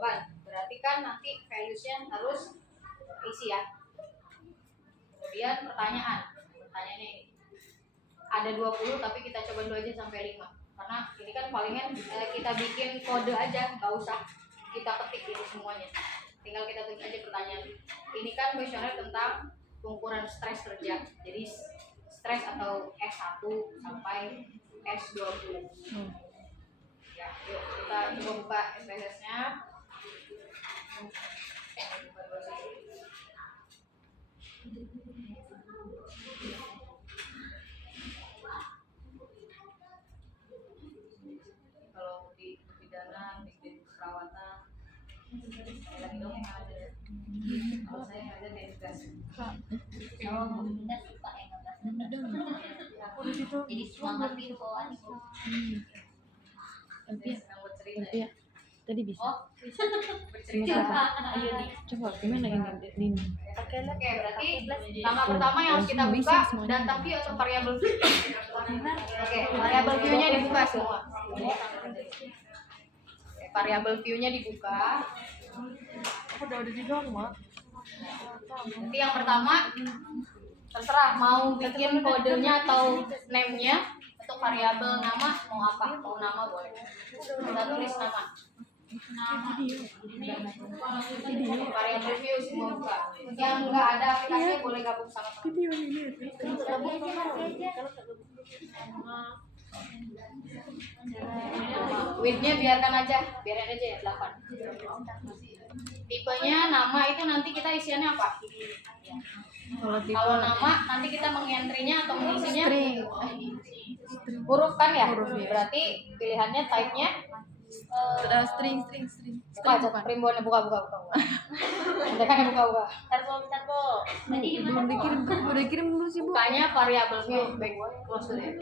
jawaban. Berarti kan nanti values-nya harus isi ya. Kemudian pertanyaannya ini ada 20 tapi kita coba dulu aja sampai 5 karena ini kan palingan kita bikin kode aja, nggak usah kita ketik ini semuanya, tinggal kita tulis aja pertanyaan. Ini kan kuesioner tentang pengukuran stres kerja, jadi stres atau S1 sampai S20. Ya, yuk kita coba buka SPSS-nya. Kalau di pidana, di perawatan, lagi dong yang ada. Kalau saya yang ada di edukasi. Kalau kita suka yang ngegas. Jadi semangat info Aniko. Iya. Tadi bisa. Oh, bercerita. Ayo nih. Coba gimana ini? Oke, berarti langkah pertama yang harus kita buka data view atau variable view. Oke, variable view-nya dibuka semua. Oke, variable view-nya dibuka. Udah di doang, Mak. Nanti yang pertama terserah mau bikin kodenya atau name-nya untuk variabel nama mau apa, mau nama boleh. Kita tulis nama. Variabel view semua buka. Yang enggak ada aplikasinya boleh gabung sama teman. Video ini. Width-nya biarin aja ya 8. Tipenya nama itu nanti kita isiannya apa? Kalau nama nanti kita mengentry-nya atau mengisinya huruf kan ya? Berarti pilihannya type-nya String. buka primbonnya buka. Jangan buka. Tarbo. Tadi Belum dikirim dulu sih, Bu. Bukanya variable view. Baik, close dulu ya.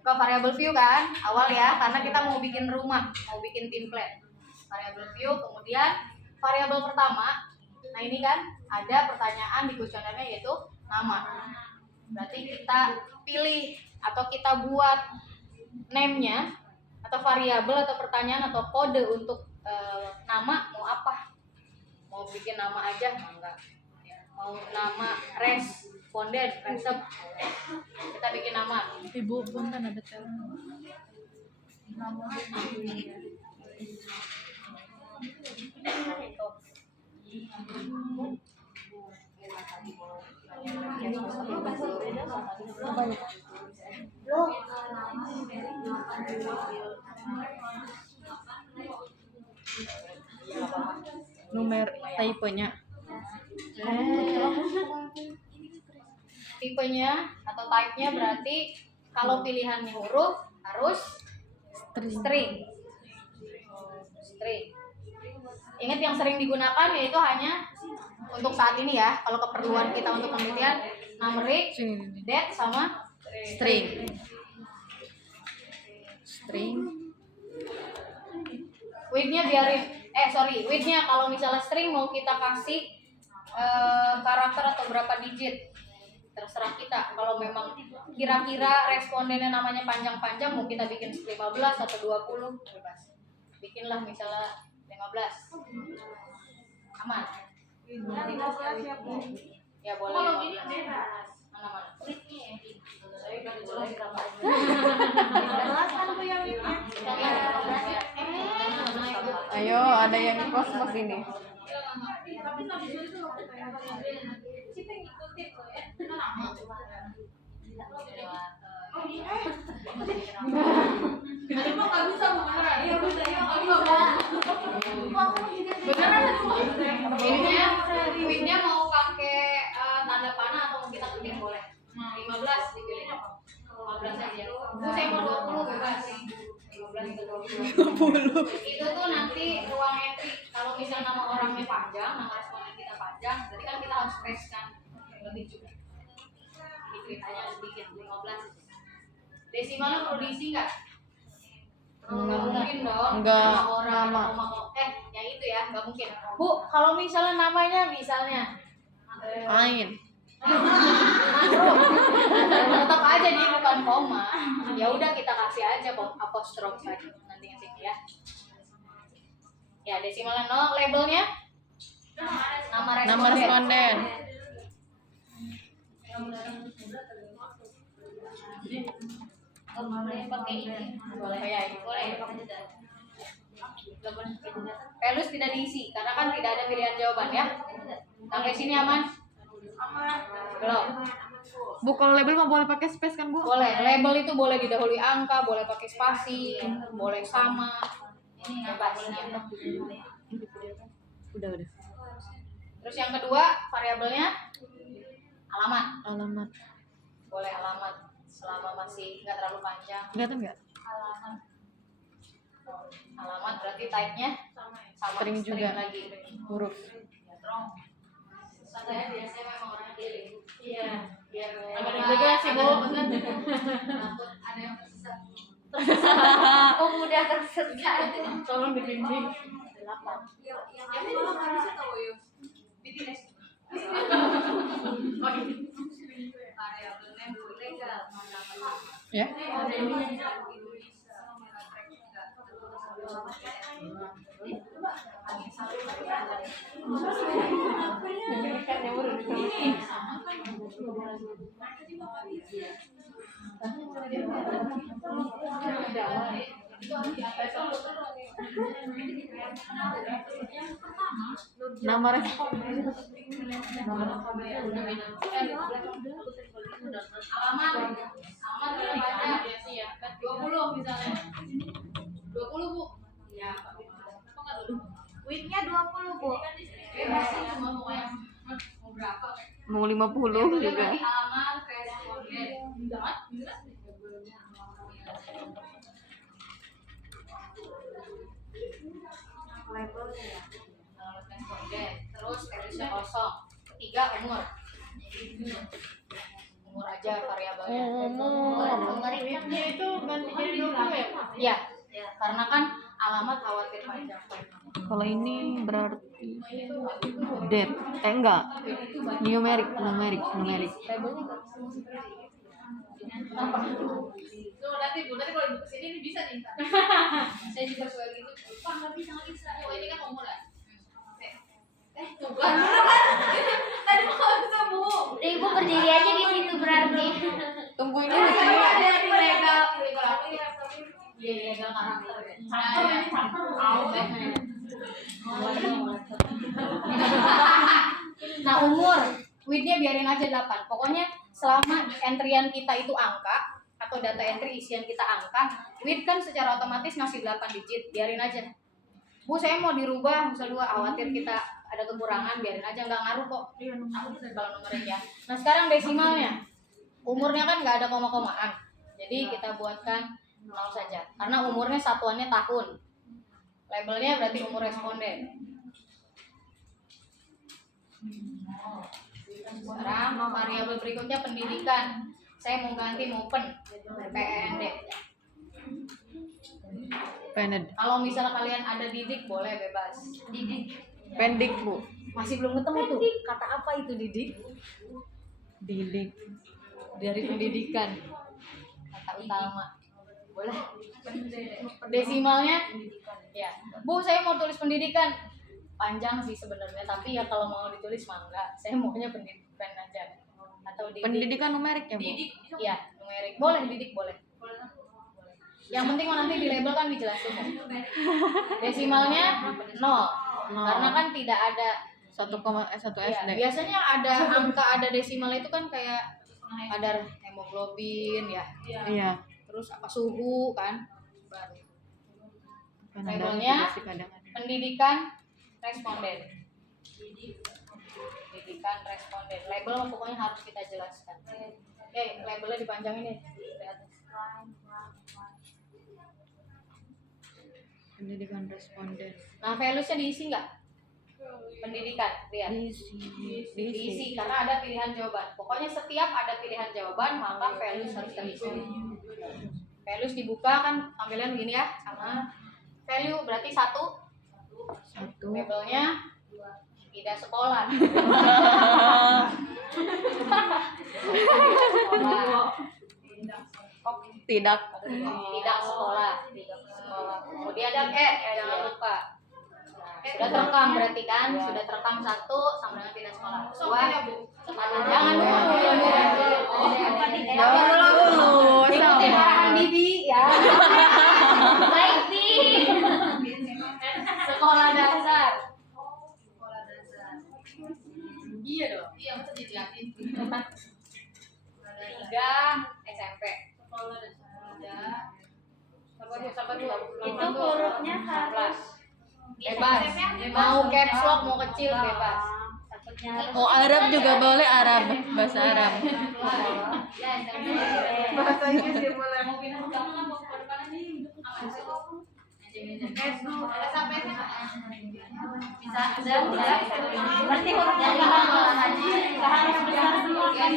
Buka variable view kan awal ya, karena kita mau bikin rumah, mau bikin template. Variable view, kemudian variabel pertama. Nah ini kan ada pertanyaan di kuesionernya yaitu nama. Berarti kita pilih atau kita buat name-nya atau variabel atau pertanyaan atau kode untuk nama mau apa? Mau bikin nama aja enggak? Mau nama responden, kita bikin nama. Ibu, punten ada telepon. Nomor typenya. Tipenya atau type-nya berarti kalau pilihannya huruf harus string. Ingat yang sering digunakan yaitu hanya untuk saat ini ya. Kalau keperluan kita untuk penelitian numeric, date sama String. Width-nya width-nya kalau misalnya string mau kita kasih karakter atau berapa digit terserah kita. Kalau memang kira-kira respondennya namanya panjang-panjang mau kita bikin 15 atau 20 bebas. Bikinlah misalnya 15. Aman. Ya boleh. Mana? Ayo, ada yang kosmos ini. Width-nya mau pakai tanda panah atau mau kita ketik boleh. 15 dipilih apa? 15 aja. Saya mau 20 bebas. 15 atau 20. Itu tuh nanti ruang entry. Kalau misal nama orangnya panjang, nama responden kita panjang, berarti kan kita harus space kan lebih juga. Ini ceritanya sedikit 15. Desimalnya perlu diisi nggak? Nggak mungkin dong. Enggak, Nama orang yang itu ya nggak mungkin. Bu, kalau misalnya namanya Ain. tetap aja dia bukan koma. Ya udah kita kasih aja apostrof saja nanti yang sini ya. Ya, desimalnya 0, labelnya nama Nama responden. Boleh pakai ini. Boleh ya, boleh. Velus tidak diisi karena kan tidak ada pilihan jawaban ya. Sampai sini aman? Belum. Bu, kalau label mah boleh pakai space kan, Bu? Boleh. Label itu boleh didahului angka, boleh pakai spasi, boleh sama. Ini bebas ya. Udah. Terus yang kedua variabelnya alamat. Alamat. Boleh alamat selama masih nggak terlalu panjang. Kelihatan nggak? Alamat berarti type-nya sama String juga. lagi. Huruf. Saya biasanya memang orang kiri. Iya, biar Ada juga sih, Bu. takut ada yang tersesat. Oh, mudah tersesat. Tolong dibimbing. 8. Yang belum harusnya tahu ya. BTS. Variabelnya legal. Ya. Nama responden. Alamat berapa banyak? 20 misalnya. 20, Bu. Ya, apa enggak dulu? Width-nya 20, Bu. Bebas sih cuma pokoknya mau berapa? Mau 50 Dia juga. berarti alamat responden. Jangan, bisa. Labelnya ya. Alamat responden. Terus garisnya kosong. Ketiga umur. Umur aja variabelnya. Nomor itu ganti jadi 20 ya? Iya. Karena kan alamat khawatir panjang. Kalau ini berarti date. Enggak. Numerik. Labelnya apa? Tuh nanti Bu, nanti kalau ibu kesini ini bisa nih. Saya juga suka gitu. Pak nggak bisa. Oh ini kan umur ya. Tuh kan. Tadi mau bisa Bu. Ibu berdiri aja di situ berarti. Tunggu ini Ada dulu. ilegal apa? Iya ilegal karakter. Nah umur, width-nya biarin aja 8. Pokoknya selama entryan kita itu angka atau data entry isian kita angka, width kan secara otomatis ngasih 8 digit, biarin aja. Bu saya mau dirubah misal 2, khawatir kita ada kekurangan, biarin aja, nggak ngaruh kok. Aku bisa kalau numerik ya. Nah sekarang desimalnya, umurnya kan nggak ada koma-komaan, jadi kita buatkan 0 saja, karena umurnya satuannya tahun. Labelnya berarti umur responden. Sekarang variabel berikutnya pendidikan. Saya mau ganti PEN. Pendek. Kalau misalnya kalian ada didik boleh bebas. Didik. Pendik, Bu. Masih belum ketemu tuh. Kata apa itu didik? Didik. Dari pendidikan. Kata utama. Boleh. Desimalnya ya. Bu, saya mau tulis pendidikan. Panjang sih sebenarnya, tapi ya kalau mau ditulis mah enggak. Saya maunya pendidikan aja. Atau didik. Pendidikan numerik ya, Bu? Didik, ya numerik. Boleh, didik boleh. Yang penting mah nanti di label kan dijelasin. Desimalnya 0. Karena kan tidak ada 1,1 ya, SD. biasanya ada angka ada desimal itu kan kayak ada hemoglobin ya. Iya. Terus apa suhu kan? Baru. Kan ada Labelnya juga sih kadang ada. Pendidikan responden. Pendidikan responden. Label pokoknya harus kita jelaskan. Oke, labelnya dipanjangin nih. Pendidikan responden. Nah, values-nya diisi nggak? Pendidikan, lihat. Diisi karena ada pilihan jawaban. Pokoknya setiap ada pilihan jawaban maka values harus terisi. Values dibuka kan tampilan begini ya, sama value berarti 1. Labelnya tidak sekolah. Tidak. Tidak sekolah. Kemudian ada jangan lupa. Sudah terekam berarti kan? Sudah terekam 1 sama dengan tidak sekolah. 2 jangan dulu. Ikutin arahan Bibi ya. Baik, Bi. Sekolah dasar. Iya dong. Iya, masa dilihatin. 3 SMP. Sekolah dasar. Itu hurufnya harus Bebas. Mau caps lock, mau kecil bebas. takutnya harus Oh, Arab juga boleh, Arab, bahasa Arab. Bahasanya sih boleh. Bisa udah berarti hurufnya nggak harus besar semua kan?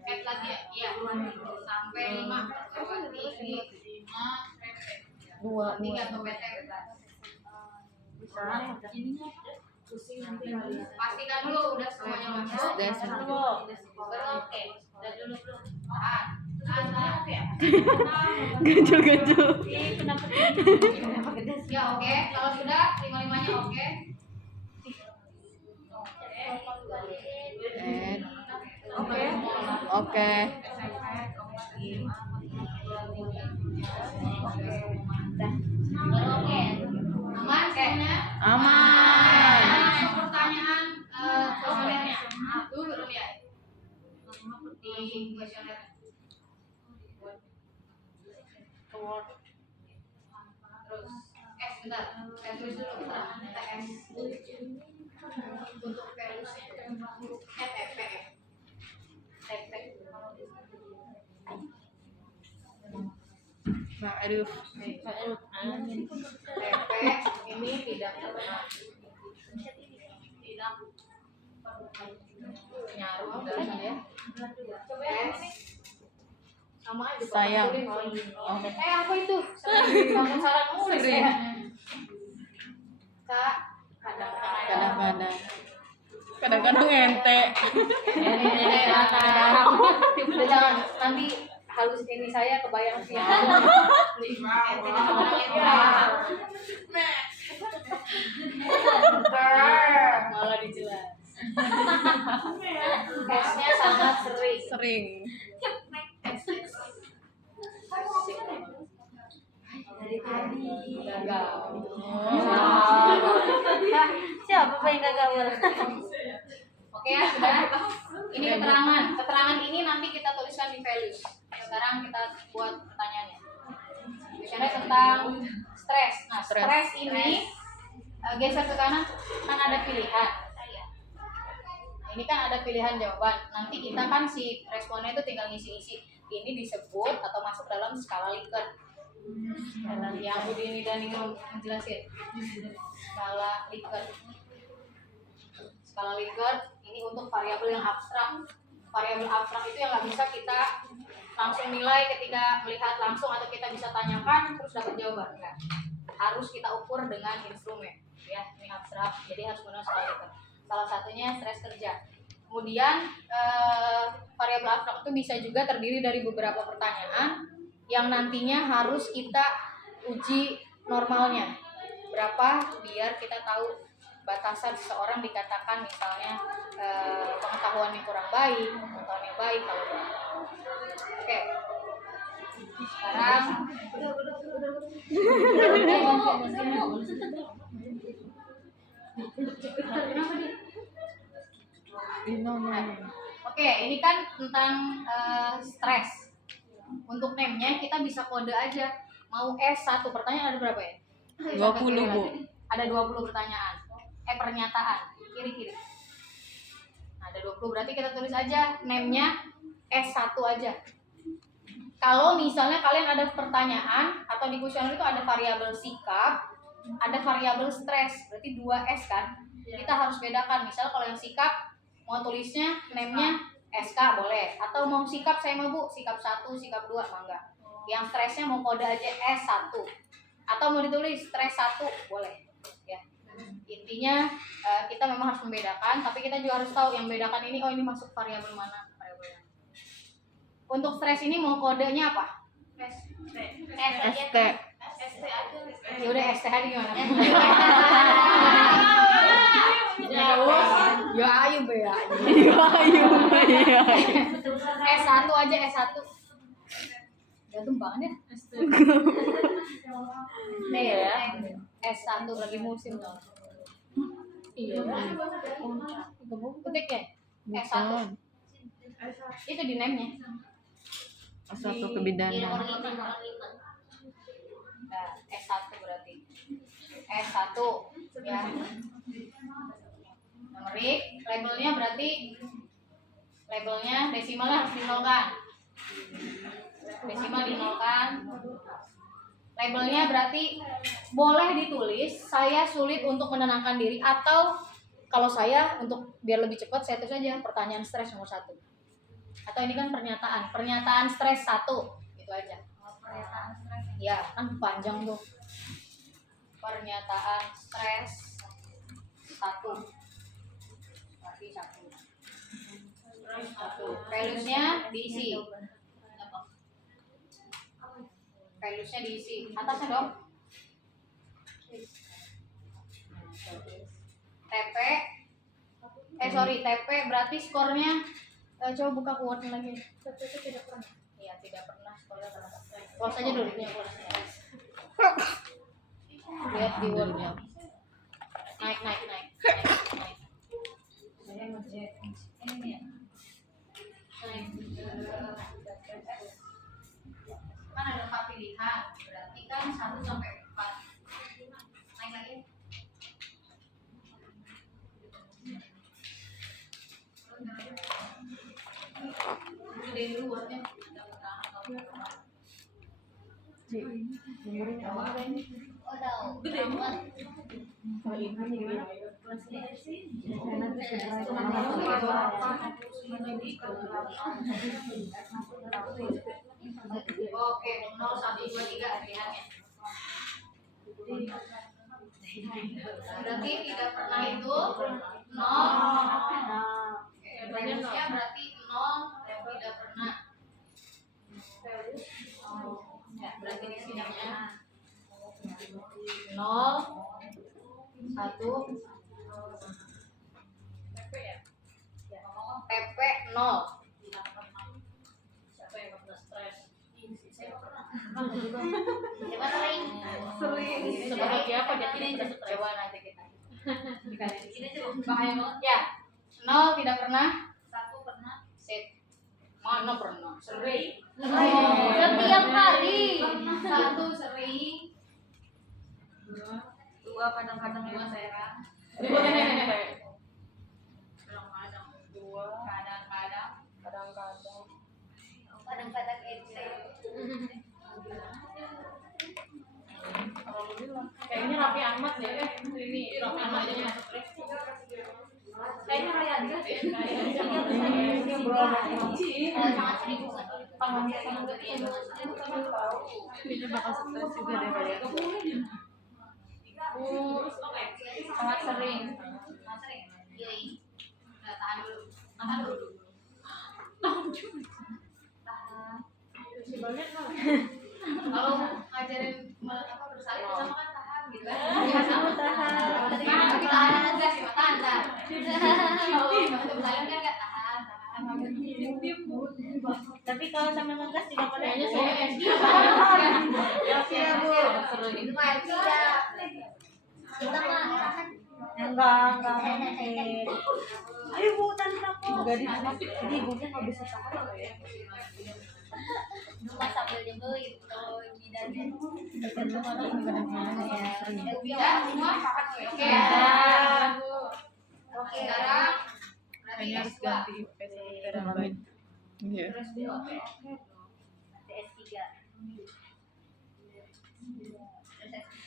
SMP, lagi ya? Iya. Sampai 5 lewati 5 Dua. 3 ke PT bebas. Pastikan dulu udah semuanya masuk. Baru oke. Udah dulu belum? Tahan. Oke. Gajul-gajul. Ya oke. Kalau sudah 5-5-nya oke. Oke. Oke. Aman kayaknya? Aman. Masuk pertanyaan kuesionernya. Tuh belum ya? Di kuesioner. Terus sebentar. Tulis dulu TS. Untuk values TP. TP. Ma'ruf. TP ini tidak pernah nyaruh udah ya. S sama aja Sayang. Apa itu? Kamu salah nulis Sering. ya. Kak, kadang-kadang Kadang-kadang ente. Udah jangan nanti halus ini saya kebayang sih. Malah dijelas. S-nya sangat sering. Sering. Gagal. Siapa Pak yang gagal? Oke ya sudah. Ini keterangan. Keterangan ini nanti kita tuliskan di values. Sekarang kita buat pertanyaannya. Biasanya tentang stres. Nah, stres ini geser ke kanan kan ada pilihan. Nah, ini kan ada pilihan jawaban. Nanti kita kan si responnya itu tinggal ngisi-ngisi. Ini disebut atau masuk dalam skala Likert. Yang Budi ini dan Nino menjelasin. Skala Likert. Skala Likert ini untuk variabel yang abstrak. Variabel abstrak itu yang nggak bisa kita langsung nilai ketika melihat langsung atau kita bisa tanyakan terus dapat jawaban. Enggak. Harus kita ukur dengan instrumen. Ya, ini abstrak. Jadi harus menggunakan skala Likert. Salah satunya stres kerja. Kemudian variabel abstrak itu bisa juga terdiri dari beberapa pertanyaan yang nantinya harus kita uji normalnya. Berapa biar kita tahu batasan seseorang dikatakan misalnya pengetahuannya kurang baik, pengetahuannya baik kalau berapa. Oke. Sekarang Oke, ini kan tentang stres. Untuk name-nya kita bisa kode aja. Mau S1 pertanyaan ada berapa ya? 20, Bu. Ada 20 pertanyaan. Pernyataan. Kiri-kiri. Nah, ada 20 berarti kita tulis aja name-nya S1 aja. Kalau misalnya kalian ada pertanyaan atau di kuesioner itu ada variabel sikap, ada variabel stres, berarti 2S kan? Kita harus bedakan. Misal kalau yang sikap mau tulisnya name-nya SK boleh, atau mau sikap saya mau Bu, sikap 1, sikap 2 mangga. Yang stresnya mau kode aja S1. Atau mau ditulis stres 1 boleh. Ya. Intinya kita memang harus membedakan, tapi kita juga harus tahu yang membedakan ini, oh ini masuk variabel mana, variabel mana. Untuk stres ini mau kodenya apa? ST. Ya udah ST aja gimana? Ya ayo be ya. Iya. S1 aja S1. Gantung banget ya. Nih ya. S1 lagi musim dong. Iya. Ketik ya? S1. Bukan. Itu di name-nya. S1 kebidanan. Nah, S1 berarti. S1 ya. Numerik, labelnya berarti labelnya desimalnya harus dinolkan. Desimal dinolkan. Labelnya berarti boleh ditulis saya sulit untuk menenangkan diri, atau kalau saya untuk biar lebih cepat saya tulis aja pertanyaan stres nomor 1. Atau ini kan pernyataan stres 1, gitu aja. Pernyataan stres. Ya, kan panjang tuh. Pernyataan stres 1. Berarti 1. Values-nya diisi. Values-nya diisi. Atasnya dong. TP berarti skornya coba buka Word-nya lagi. TP itu tidak pernah. Iya, tidak pernah skornya berapa. Close aja dulu nya. Lihat di Word-nya. Naik. Ini ya. Kan ada 4 pilihan, berarti kan 1 sampai 4. Naik lagi. Gedein dulu Word-nya. Gede banget. Oke, 0, 1, 2, 3 pilihannya. Berarti tidak pernah itu 0. Values-nya berarti 0, tidak pernah. Ya, berarti di sini 0, 1. TP 0. Siapa yang pernah stres? Saya pernah. Siapa sering? Sebagai apa dia tidak pernah stres? Coba nanti kita. Ini coba bahaya banget ya. 0 tidak pernah. 1 pernah. Sip. Mana pernah? Sering. Setiap hari. 1 sering. 2 kadang-kadang memang saya. Kadang-kadang ente. Kayaknya Raffi Ahmad deh. Ini Raffi Ahmad aja masuk stres. Kayaknya Raya Adil deh. Ini sangat sering bukan? Ini bakal stres juga deh kayak. Sangat sering. Iya. Nah, tahan dulu. Kalau ngajarin apa bersalin sama kan tahan gitu kan. Tapi tahan aja sih, tahan. Kalau bersalin kan enggak tahan. Tapi kalau sama ngegas juga Kayaknya pada saya itu mah tidak. Kita mah enggak mungkin. Ayo Bu, tanpa aku. Enggak di ibunya enggak bisa tahan ya. cuma sambil jebel itu bidannya. Iya. Semua oke. Oke, sekarang berarti Kayaknya harus S2. ganti terabyte. Iya. S3.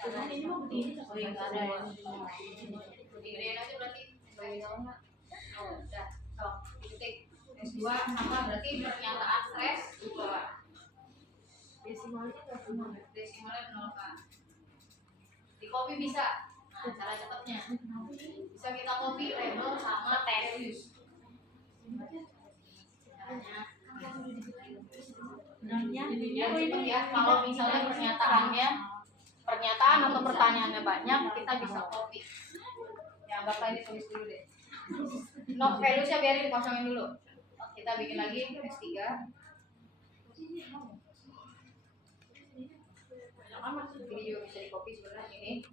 Ini mau begini Oh iya, nggak ada ya. Digedein aja berarti. Oh, udah. Oh, titik. S2 sama berarti pernyataan stres 2. Desimalnya 0 kan. Di copy bisa. Nah, Nah, cara cepatnya bisa kita copy label sama values. Caranya biar cepet ya. Kalau misalnya pernyataan atau pertanyaannya banyak, kita bisa copy. Ya, anggaplah ini tulis dulu deh. No, values-nya biarin dikosongin dulu. Kita bikin lagi S3. Ini juga bisa di copy sebenarnya. Ini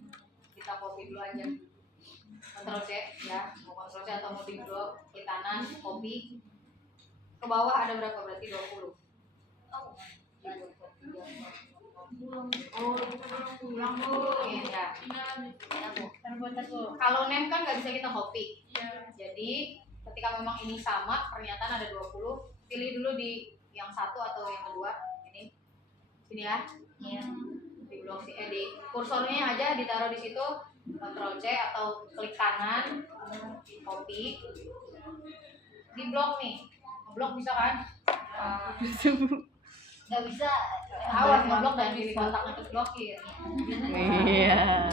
kita copy dulu aja. Ctrl C ya, mau Ctrl C atau mau di blok, klik kanan, copy. Ke bawah ada berapa? Berarti 20. Ya. Kalau name kan nggak bisa kita copy. Jadi ketika memang ini sama, pernyataan ada 20, pilih dulu di yang satu atau yang kedua. Sini ya. Di blok di kursornya aja ditaruh di situ, Ctrl C atau klik kanan, copy. Di blok nih, blok bisa kan? Nggak bisa, awas ngeblok dan diri kontaknya terblokir. Iya.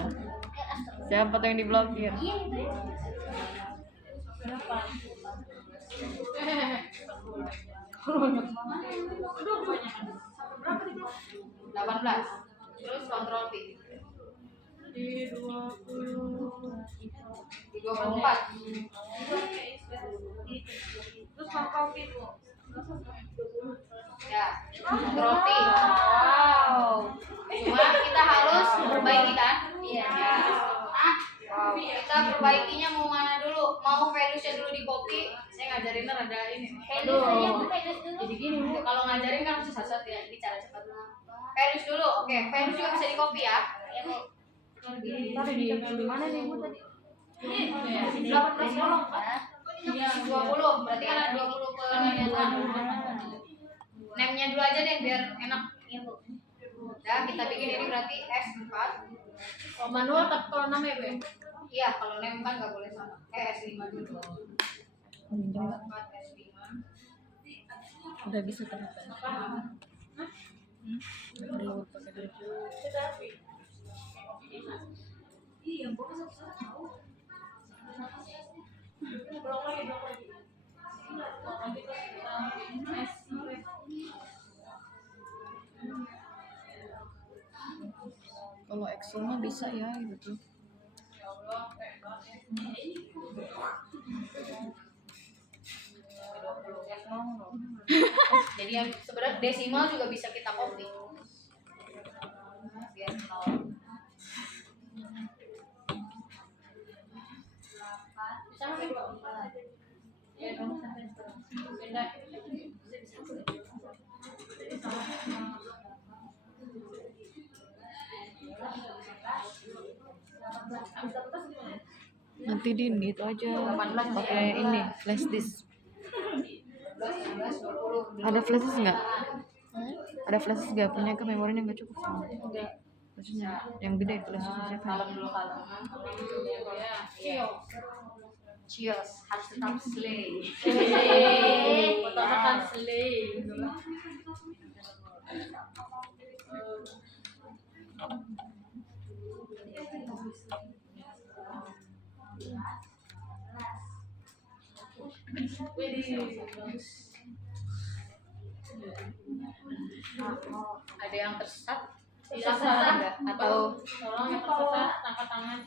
Siapa tuh yang diblokir? Berapa? 18. Terus Ctrl V. Di 20. Di 24. Terus mau copy Bu. Ya, Ctrl V. Wow. Cuma kita harus perbaiki kan? Iya. Wow. Kita perbaikinya mau mana dulu? Mau values-nya dulu di copy? Saya ngajarinnya rada ini. Jadi gini, Bu, kalau ngajarin kan harus sasat ya. Ini cara cepat. Values dulu. Oke, values juga bisa di copy ya. Tadi di mana nih Bu tadi? Ini 18 kolom kan? 20, berarti kan ada 20 pernyataan. Name-nya dulu aja deh biar enak. Iya, Bu. Ya, kita bikin ini berarti S4. Oh, manual tapi kalau namanya Bu. Iya, kalau name kan nggak boleh sama. S5 dulu. S4, S5. Udah bisa ternyata. Perlu pakai dulu. Kalau Excel mah bisa ya gitu. Jadi yang sebenarnya desimal juga bisa kita copy. Biar 0. Ya dong, sampai beda. Nanti di itu aja 18 pakai ini flash disk. 11, 20. Ada flash disk nggak? Ada flash disk nggak? Punya ke memorinya nggak cukup sama. Maksudnya yang gede flash disk siapa? Kalem dulu kalem. Cheers, harus tetap slay. Pertama kan slay. Ada yang tersesat? Tersesat Enggak? Atau tolong yang tersesat angkat tangan.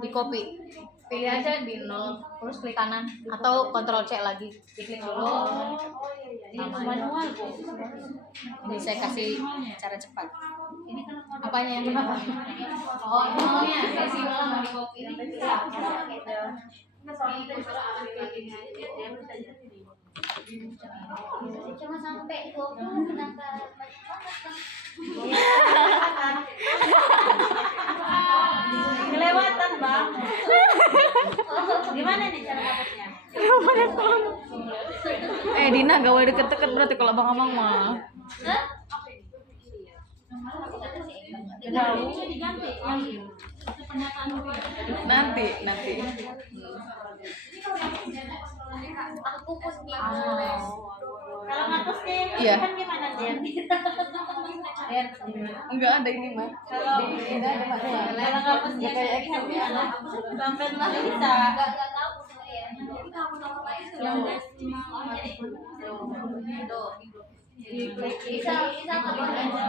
di copy? Pilih aja di 0, terus klik kanan atau Ctrl C lagi. Diklik dulu. Ini manual Bu. Ini saya kasih cara cepat. Apanya yang kenapa? Oh, nolnya. Desimal mau di copy. Cuma sampai 20 kenapa banyak banget Bang? Kelewatan Bang. Gimana nih cara dapatnya? Dina gak boleh deket-deket berarti kalau abang-abang mah. Diganti yang pernyataan Nanti. Aku pun Kalau Kalau ngapusnya yang Iya. kan gimana Den? Den. Enggak ada ini mah. Kalau Ini ada pakai. kalau ngapusnya Kayak kayak Excel gimana? Sampai lah bisa. Enggak tahu saya. Tuh. Bisa kapan aja.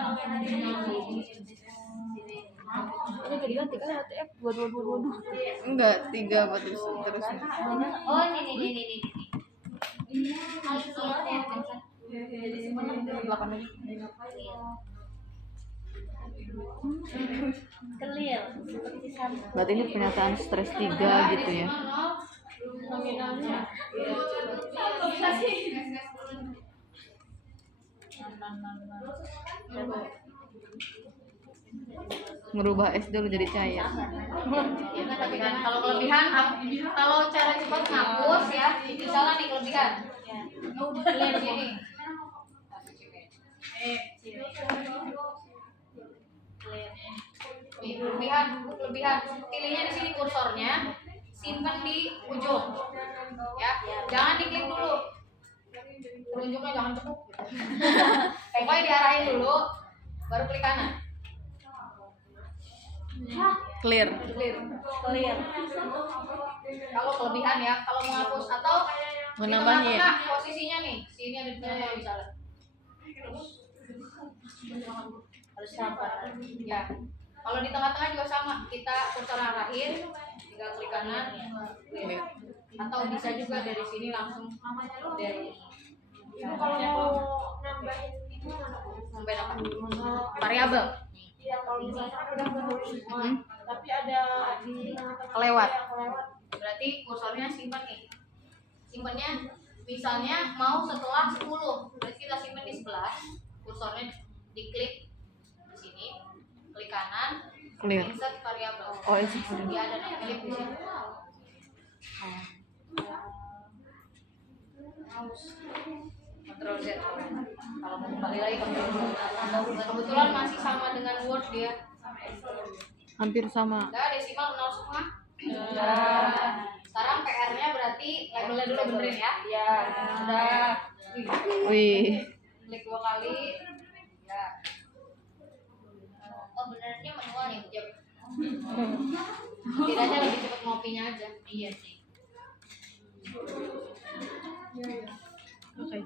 Ini jadi ganti kan ATF 2222. Enggak, 3 apa terus. Oh, ini. Harus soalnya kan. Belakang aja. Clear seperti sama. Berarti ini pernyataan stres 3 gitu ya. Nominalnya. Merubah S dulu jadi cair. Ya kan, tapi kan kalau kelebihan, kalau cara cepat ngapus ya, misalnya nih kelebihan. Clear sini. Nih, kelebihan. Pilihnya di sini kursornya, simpan di ujung. Ya, jangan diklik dulu. Telunjuknya jangan cekuk. Pokoknya diarahin dulu, baru klik kanan. Clear. Clear. Kalau kelebihan ya, kalau menghapus atau di Menambahnya. tengah-tengah posisinya nih, sini ada di tengah misalnya. Harus sabar. Ya, kalau di tengah-tengah juga sama, kita kursor arahin, tinggal klik kanan, klik. Atau bisa juga dari sini langsung dari Kalau mau nambahin itu nambahin apa? Variabel. ya kalau misalkan udah menulis semua, tapi ada di tengah-tengah Kelewat. yang kelewat. Berarti kursornya simpan nih. Simpannya misalnya mau setelah 10, berarti kita simpan di sebelah. Kursornya diklik di sini, klik kanan, Clear. insert variabel. Oh, insert variabel. Dia ada klik di sini. Ctrl Z. Kalau mau kembali lagi ke Word. Kebetulan masih sama dengan Word dia. Hampir sama. Udah desimal 0 semua. Nah, sekarang PR-nya berarti labelnya dulu benerin ya. Ya. Udah. Wih. Klik 2 kali. Ya. Oh, benernya manual nih, jam. Setidaknya lebih cepat ngopinya aja. Iya sih. Oke.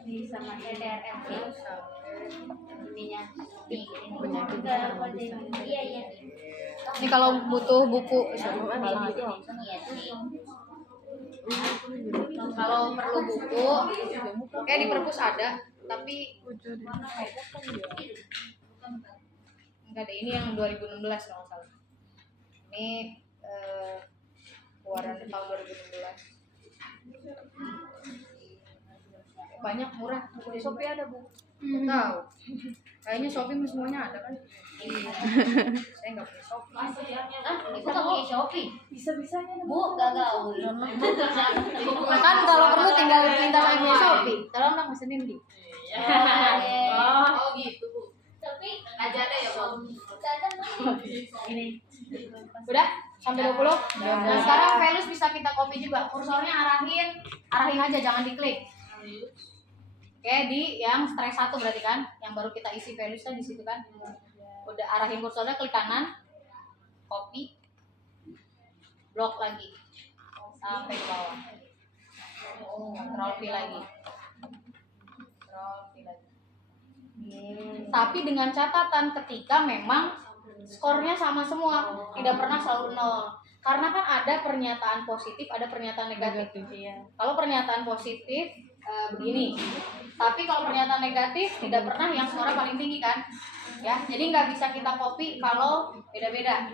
Ini sama TTRM ininya. Nih, ini. Penyakit Enggak, bisa, bisa. Iya. Ini kalau butuh buku, Iya sih. kalau perlu buku, kayak di perpus ada, tapi enggak deh, ini yang 2016 kalau nggak salah. Ini keluaran tahun 2016. Banyak murah, buku di Shopee ada bu. Tahu? Kayaknya Shopee semuanya ada kan? Iya. Saya nggak punya Shopee. Ah, itu kamu Shopee. Bisa-bisanya Bu, gak gaul. Kan kalau perlu tinggal minta saya punya Shopee. Tolong dong mesenin di. Oh gitu Bu. Tapi Aja ada ya Bu. kadang Ini. Udah sampai 20. Nah, sekarang values bisa kita copy juga. Kursornya arahin aja, jangan diklik. Oke, di yang strike 1 berarti kan, yang baru kita isi valuesnya di situ kan. Udah arahin kursornya klik kanan, copy, blok lagi sampai ke bawah. Control V lagi. Control V lagi. Tapi dengan catatan ketika memang skornya sama semua, tidak pernah selalu 0. Karena kan ada pernyataan positif, ada pernyataan negatif. Iya. Kalau pernyataan positif begini, tapi kalau pernyataan negatif tidak pernah yang skornya paling tinggi kan? Ya, jadi nggak bisa kita copy kalau beda-beda.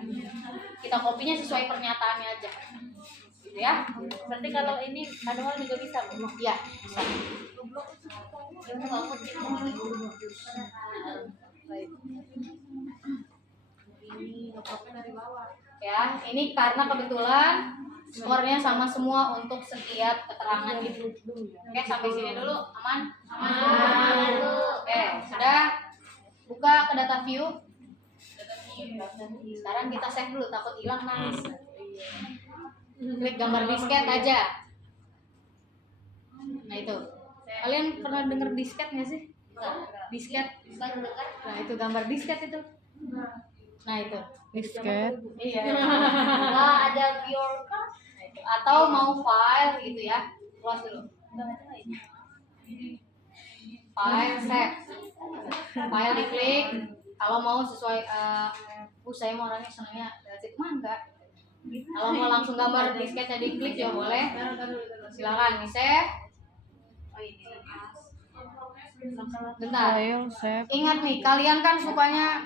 Kita copynya sesuai pernyataannya aja, gitu ya? Berarti kalau ini manual juga bisa, Bu? Ya, bisa. Ya, ini karena kebetulan skornya sama semua untuk setiap keterangan itu. Oke, sampai sini dulu, aman? Aman. Oke, sudah. Buka ke data view. Sekarang kita save dulu, takut hilang mas. Klik gambar disket aja. Nah itu. Kalian pernah denger disket nggak sih? Disket. Nah itu gambar disket itu. Nah itu. Disket. Iya. Nah, ada pure kan? Atau mau file gitu ya. Close dulu. File save. File diklik. Kalau mau sesuai saya mau orangnya senangnya dari mana enggak. Kalau mau langsung gambar disketnya diklik ya boleh. Silakan di save. Bentar. File, save. Ingat nih, kalian kan sukanya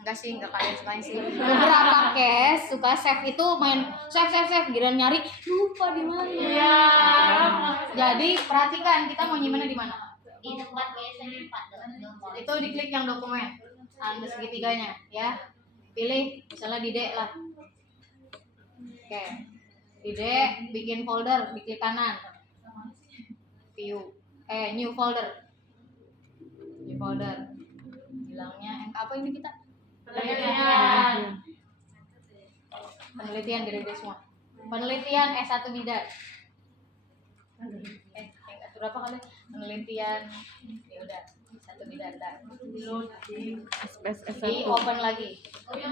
enggak kalian sukanya sih. Beberapa case suka save itu main save giliran nyari lupa di mana. Iya. Jadi perhatikan kita mau nyimpennya di mana. Di tempat biasanya 4 Itu diklik yang dokumen. Ada segitiganya ya. Pilih misalnya di D lah. Oke. Di D bikin folder, diklik kanan. View. New folder. New folder. Bilangnya apa ini kita? Penelitian gede-gede semua. Penelitian S1 bidang. Berapa kali? Penelitian. Ya udah, S1 bidang. Di open lagi. Open.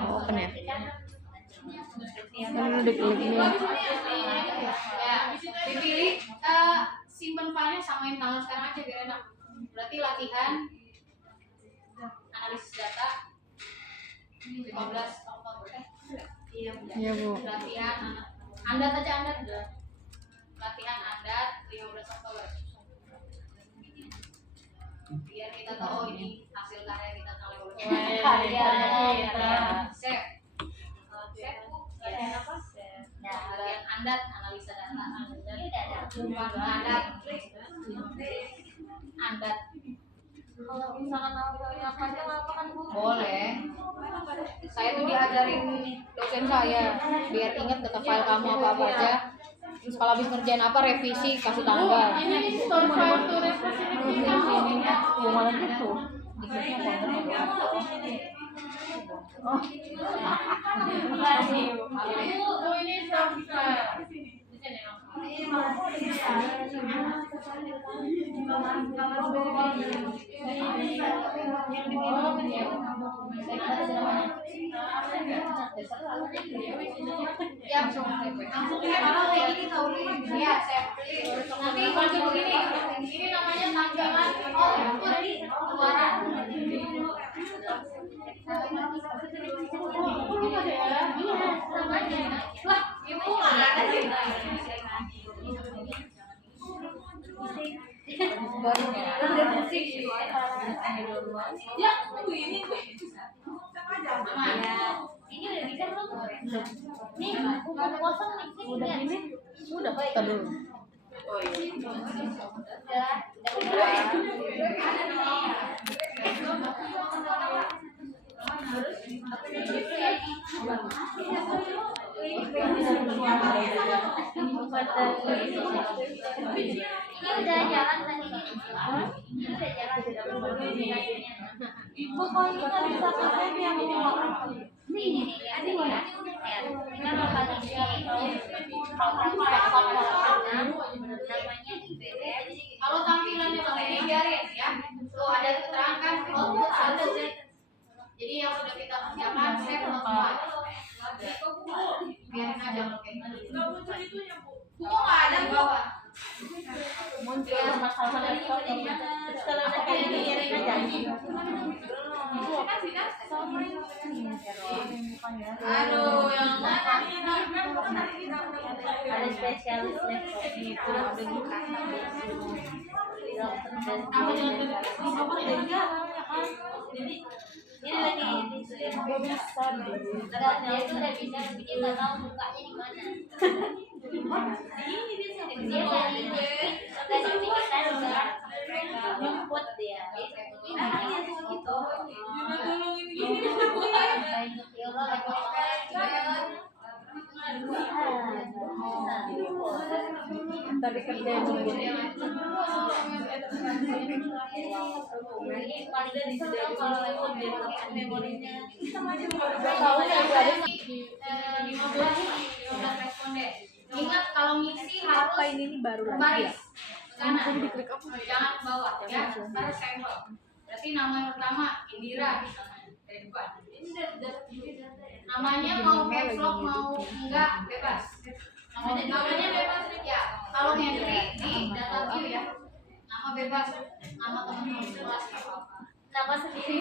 Oh, open ya. Kan udah kliknya. Ya, dipilih simpen filenya samain tanggal sekarang aja biar enak. Berarti latihan analisis data 15 Oktober. Iya, Bu. Latihan Andat aja Andat. Latihan Andat 15 Oktober. Biar kita tahu ini hasil karya kita kalau Karya kita. Save. Save Bu. Latihan apa? Latihan Andat analisa data. Andat. Kalau misalkan yang panjang apa kan Bu? Boleh. Saya tuh diajarin dosen saya biar ingat data file kamu apa aja. Terus kalau habis ngerjain apa revisi kasih tanggal. Ini store file to revisi ini. Malah gitu. Oh ini store file. Ya, langsung kayak gini tahu nih. Iya, saya nanti kalau begini, ini namanya tanggalan keluaran. Lah, ibu ada sih. Udah musik sih. Ya, ini Ini udah bisa belum? Nih, udah kosong nih. Udah ini. Udah, kita dulu. Ini udah jalan tadi. Ini udah jalan. Ibu kalau kita bisa pakai yang Ini kan bakal ini program namanya IBM. Kalau tampilannya kalau ini biarin ya. Tuh ada keterangan output ada Z. Jadi yang sudah kita kerjakan set semua. Biarin aja kalau kayak gitu. Kok nggak ada di bawah? muncul masalah laptop terus kalau udah kayak gini ya aja. Aduh, yang mana Ada spesialis laptop itu ini lagi dia bisa Dia tuh udah bisa, tapi dia nggak tahu bukanya di mana. Dia tadi kita juga nyumput dia. gitu. Ya Allah, Tapi kerja dulu. ini paling kesel kalau lewat dia pakai memorinya. Tahu yang ada 15 responden. Ingat kalau misi harus apa ini baru lagi ya? baris kanan, jangan ke bawah ya. Harus sampel. Berarti nama yang pertama Indira dari depan. Namanya mau caps lock mau enggak bebas. Namanya bebas ya. Kalau entry di data view ya. Nama bebas. Nama teman-teman kelas nggak apa-apa. Nama sendiri.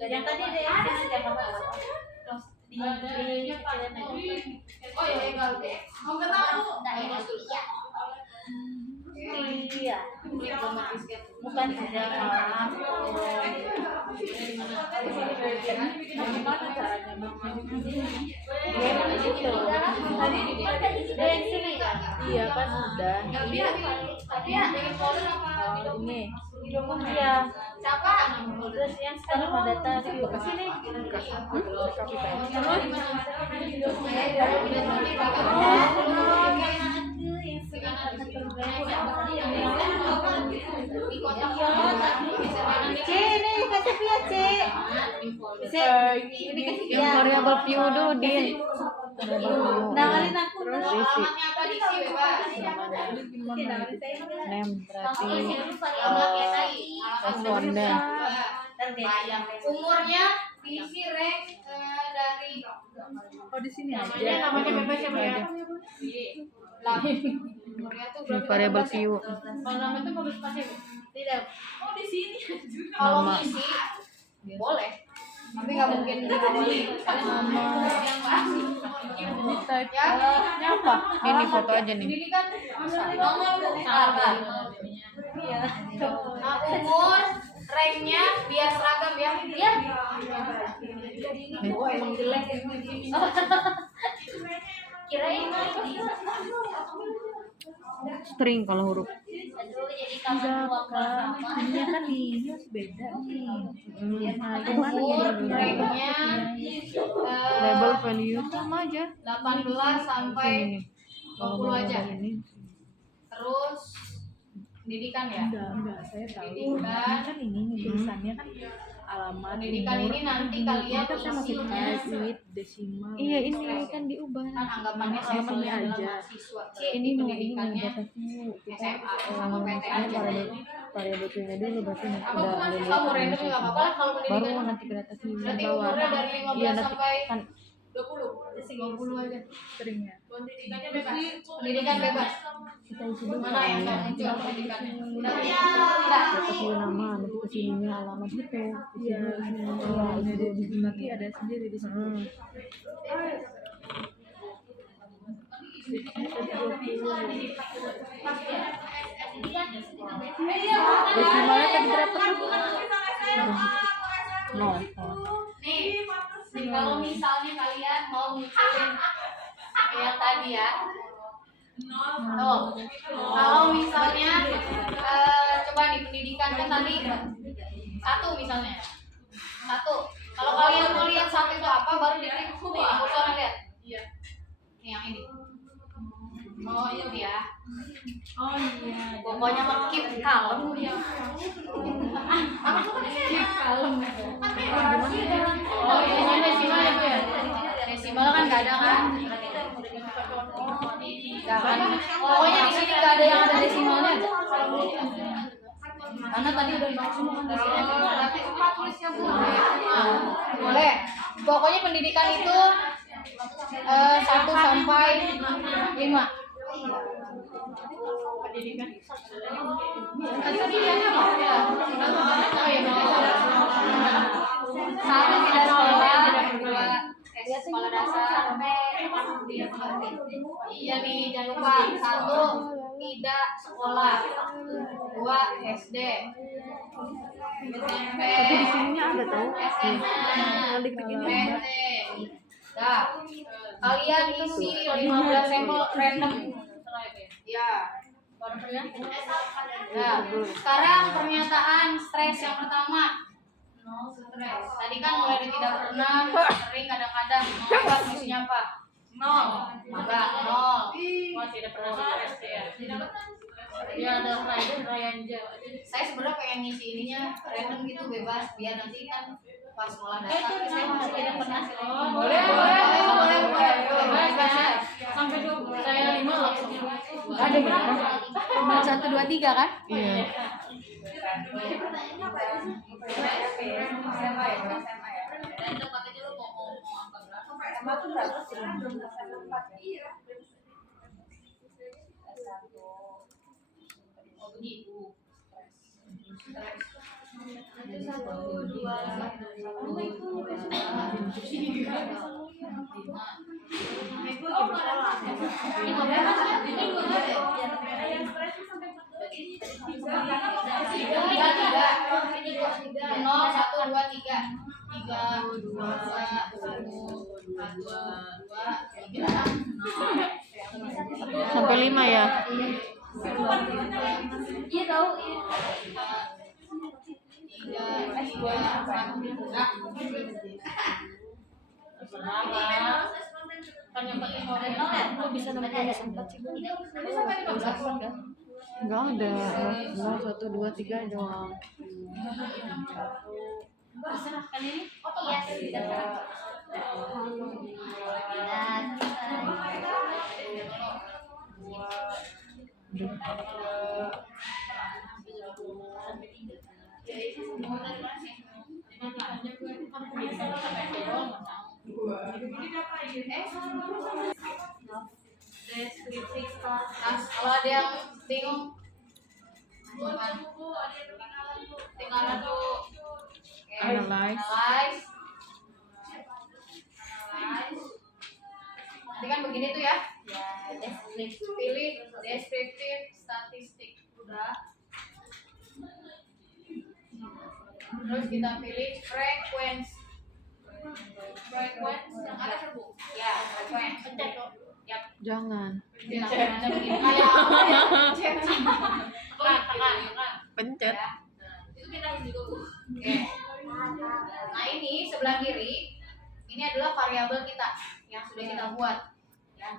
Yang tadi ada yang sana jangan apa-apa. Di Oh ya enggak deh. Mau ketemu? Nah ini ya. iya. Bukan ada maaf. Gimana caranya gitu. Udah yang sini kan? Iya kan udah. Tapi ya dengan folder apa? Ini. Iya. Siapa? Terus yang sekarang ada tadi ke sini. C ini KTP ya C. C ini kan Yang variabel view dulu, Din. Nanggalin aku Terus dulu. isi. Alamatnya apa di sini bebas? Name berarti Responden. responden. Umurnya diisi rank dari Oh di sini namanya bebas ya Bu ya. Lah, umurnya tuh Ini variabel view. Kalau nama itu bagus pasti Bu. Tidak. Oh di sini. Kalau Nama. ngisi boleh. Tapi nggak mungkin nama yang masih. Type. Ya. Ini apa? Ini foto aja nih. Ini kan nomor seragam. Iya. Nah, umur, ranknya biar seragam ya. Iya. Oh, emang jelek ya. Kirain String kalau huruf. aduh jadi kamu uang Ini kan ini harus beda nih. Umur, ranknya Label value sama aja. 18 sampai Ini. Kalau 20 aja. label ini. Terus pendidikan ya. Enggak, saya tahu. Pendidikan. Ini kan ini tulisannya kan alamat. Pendidikan umur. ini nanti Ini kalian kan saya masih isinya with desimal. Iya, ini kan diubah. kan anggapannya saya Alamatnya adalah aja. mahasiswa. Ini mau ini pendidikannya data view. Kita SMA sama PT aja. variabel view-nya dulu berarti Apa udah bukan ada kamu random nggak apa-apa lah kalau baru pendidikan. nanti ke data view Berarti bawah. umurnya dari 15 Iya, nanti sampai kan 20 aja. Seringnya. Pendidikannya bebas. Pendidikan bebas. kita isi dulu Mana yang mau muncul pendidikannya? Udah. Udah. data view nama nanti kesininya alamat gitu. Iya. Iya, Nanti ada sendiri di sini. Desimalnya tadi berapa tuh? Nol. Nih, kalau misalnya kalian mau ngikutin yang tadi ya. Tuh, kalau misalnya coba nih pendidikan kan tadi satu misalnya. Satu. Kalau kalian mau lihat satu itu apa baru diklik nih, kursornya lihat. Iya. Nih yang ini. Oh iya ya. Oh iya. Pokoknya keep kalem. Keep kalem. Oh iya desimal ya Bu ya. Desimal kan nggak ada kan? Nggak kan? Pokoknya di sini nggak ada yang ada desimalnya aja. Karena tadi udah dibahas semua kan desimalnya. Nanti suka tulisnya Bu. Boleh. Pokoknya pendidikan itu 1 sampai 5. Pendidikan. Tadi dia apa? Oh iya betul. 1 tidak sekolah, 2 sekolah dasar. Iya nih, jangan lupa 1 tidak sekolah, 2 SD, SMP, Ada tahu? SMA, PT. Dah, kalian isi 15 sampel random. Ya. Nah, sekarang pernyataan stres yang pertama. No stres. Tadi kan mulai dari tidak pernah, sering, kadang-kadang. Mau isinya apa? Nol. Enggak, nol. Oh, tidak pernah stres ya. Dia ada Rayanja. Saya sebenarnya pengen ngisi ininya random gitu bebas biar nanti kan pas sekolah dasar saya masih tidak pernah sih. Boleh. Sampai 20. Saya 5 langsung. Ada berapa? 1, 2, 3 kan? Iya. Nol, 1, 2, 3. 3, 2, 3. Sampai 5 ya. Iya tahu. 3, 2, 1. Kok bisa nembus sempat sih? Enggak ada. 0, 1, 2, 3 doang. Iya, tidak. Nah, kalau ada yang bingung, tinggal tuh Analyze. Nanti kan begini tuh ya. Pilih deskriptif statistik. Udah. Terus kita pilih frekuensi. Frekuensi yang ada serbu. Ya, frekuensi. Pencet tuh. Yap. Jangan. Ada begini. Kayak apa ya? Tekan. Pencet. Ya. Itu pindahin juga Bu. Oke. Nah ini sebelah kiri, ini adalah variabel kita yang sudah kita buat. Ya.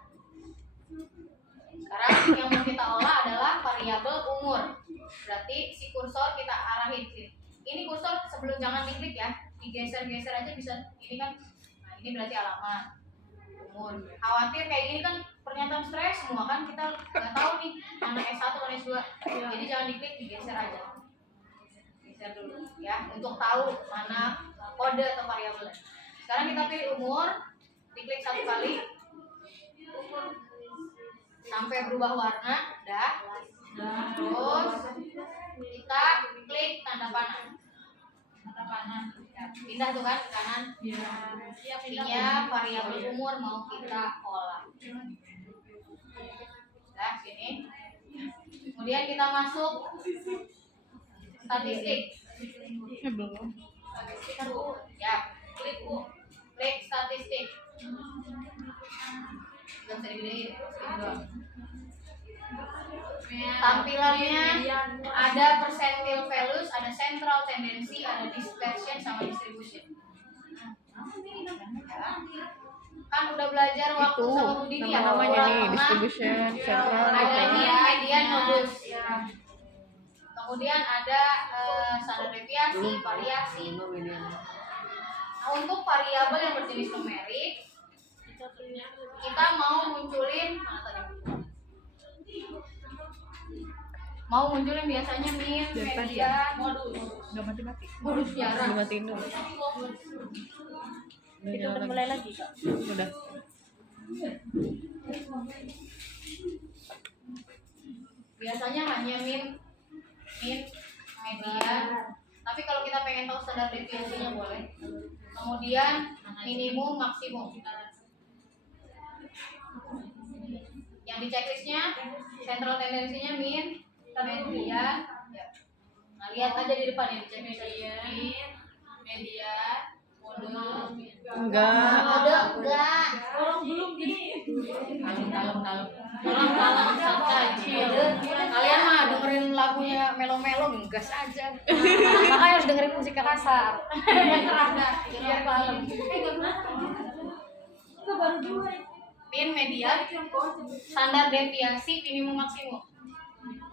Sekarang yang mau kita olah adalah variabel umur. Berarti si kursor kita arahin sini. Ini kursor sebelum jangan diklik ya, digeser-geser aja bisa. Ini kan, nah ini berarti alamat umur. Khawatir kayak gini kan pernyataan stres semua kan kita nggak tahu nih anak S1 atau S2. Jadi jangan diklik, digeser aja. Geser dulu ya untuk tahu mana kode atau variabelnya. Sekarang kita pilih umur, diklik 1 kali sampai berubah warna, dah. Terus kita klik tanda panah. Ya, pindah tuh kan ke kanan. Ininya variabel umur mau kita olah. Nah, sini. Kemudian kita masuk statistik. Belum. Statistik Bu. Ya, klik Bu. Klik statistik. Gak usah digedein, segini doang. Tampilannya ada percentile values, ada central tendency, ada dispersion sama distribution. Kan udah belajar waktu Itu sama Bu Dini ya, nama-namanya ukuran nih, tengah, distribution, central, ada mean, median, Iya. modus. Kemudian ada standar deviasi, variasi. Nah, untuk variabel yang berjenis numerik, kita mau munculin mana tadi? Mau munculin biasanya mean, median, modus. Nggak mati-mati. Modus jarang. Udah matiin dulu. Kita udah mulai lagi Kak. Udah. Biasanya hanya mean, median. Tapi kalau kita pengen tahu standar deviasinya boleh. Kemudian minimum, maksimum. Yang di checklistnya central tendensinya mean, median. Ya. Nah, lihat aja di depan ya di checklistnya. Median, modus. Enggak. Mode enggak. Tolong belum gini. Kalem. Tolong santai. Kalian mah dengerin lagunya melo-melo ngegas aja. Makanya harus dengerin musik kasar. Yang keras biar kalem. Itu baru dua. Mean, median, standar deviasi, minimum maksimum.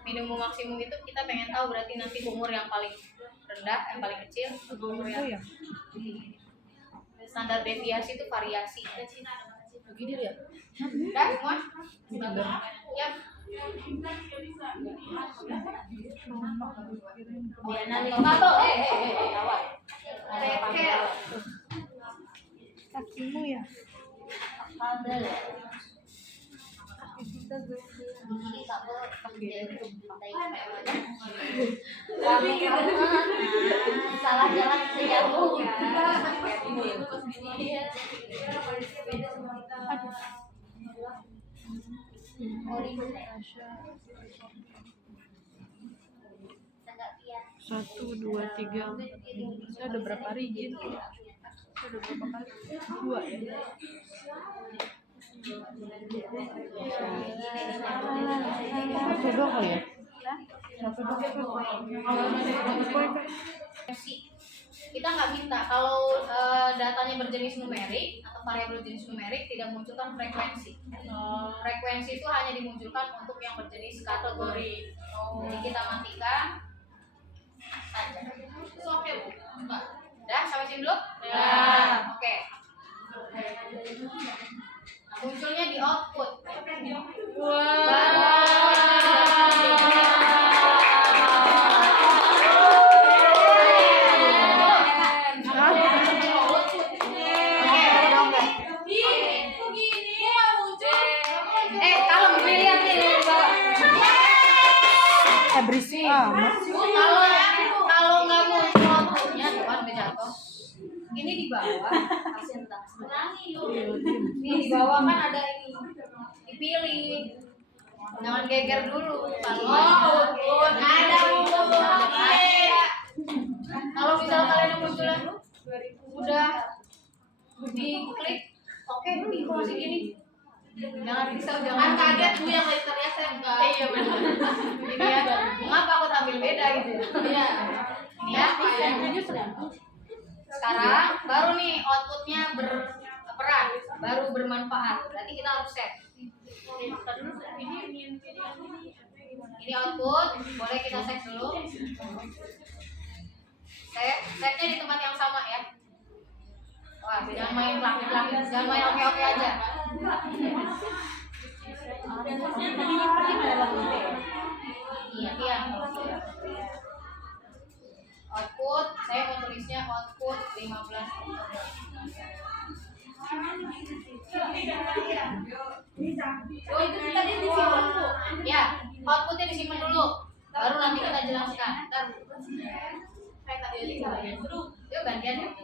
Minimum maksimum itu kita pengen tahu berarti nanti umur yang paling rendah, yang paling kecil, umur yang ya? standar deviasi itu variasi. Begini ya? Udah semua? Yap. Tato, awal. Teker. Kakimu ya? Salah jalan sejauh. Satu, dua, tiga. Saya udah berapa hari Jin? Saya udah berapa kali? 2 ya? Satu doang kali ya? Satu doang. Kita nggak minta kalau datanya berjenis numerik atau variabel jenis numerik tidak munculkan frekuensi. Frekuensi itu hanya dimunculkan untuk yang berjenis kategori. Jadi kita matikan saja. Itu oke Bu? Enggak. Udah sampai sini dulu? Ya. Oke. Nah, munculnya di output. Kalau lihat nih di bawah. Berisik amat. Kalau nggak muncul outputnya tuh kan udah jatuh. Ini di bawah hasil ini di bawah kan ada ini dipilih, jangan geger dulu kalau ada kalau misal kalian yang munculnya udah diklik oke ini kok masih gini jangan risau jangan kaget Bu yang lagi teriak saya enggak iya benar ini ya mengapa aku tampil beda gitu iya ini ya sekarang baru nih outputnya berperan baru bermanfaat berarti kita harus set ini output boleh kita set dulu setnya di tempat yang sama ya wah jangan main langit-langit jangan main oke-oke aja iya output saya mau tulisnya output 15 oh itu tadi disimpan Bu ya outputnya disimpan dulu baru nanti kita jelaskan ntar kayak tadi yuk gantian yuk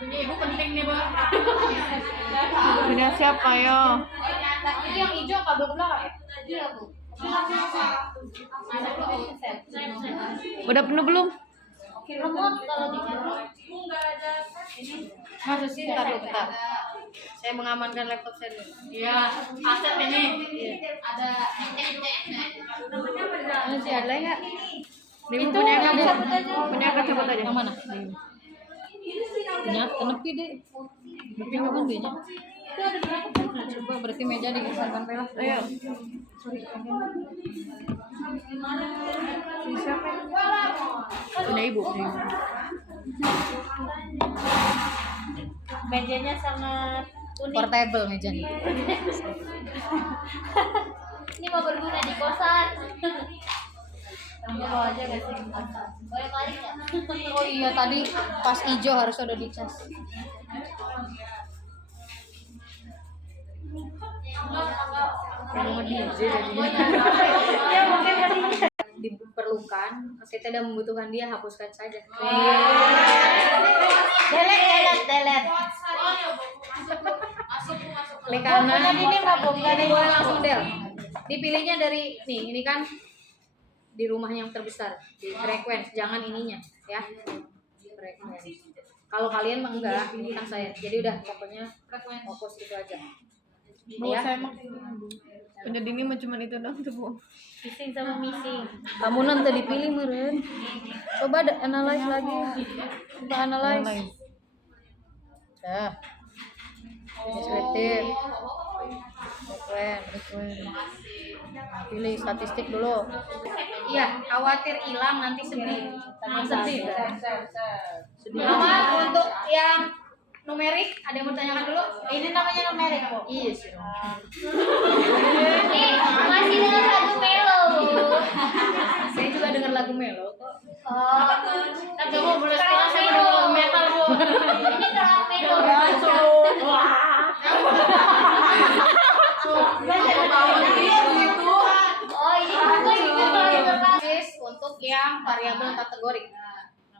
punya ibu penting nih Bang Punya siapa yo? Nah, ini yang hijau kabel belakang ya? Iya, Bu. Udah penuh belum? Lemot kalau dibunuh. Masa sih bentar. Saya mengamankan laptop saya dulu. Iya, aset ini. Ada Masih ada ya? itu punya Punya cabut aja. yang mana? Nyat, tenepi deh. Tapi nggak kan dia. Coba berarti meja digeserkan pelas. Ayo. Punya ibu. Mejanya sangat unik. Portable meja nih. Ini mau berguna di kosan. Bawa aja gak sih? Boleh balik nggak? Oh iya tadi pas hijau harus udah dicas. Diperlukan, kita tidak membutuhkan dia, hapuskan saja. Delete. Klik kanan, ini boleh langsung del. Dipilihnya dari nih, ini kan di rumah yang terbesar, di frekuensi, jangan ininya ya. Frekuensi. Kalau kalian mah enggak, ini kan saya. Jadi udah pokoknya fokus itu aja. Ya. Punya Dini mah cuma itu dong tuh, Bu. Missing sama missing. Kamu nanti dipilih meren. Coba analyze lagi. Coba analyze. Dah. Deskriptif. Frekuensi. Pilih statistik dulu. Iya, khawatir hilang nanti sedih. Sedih. Nama untuk yang numerik, ada yang mau tanyakan dulu? Ini namanya numerik, Bu. Iya sih. Masih dengan lagu Melo. Saya juga dengar lagu Melo kok. Oh, Kan kamu boleh sekolah saya dengar lagu metal, Bu. ini kerang Melo. Oh, ini bukan Sis, untuk yang variabel kategori.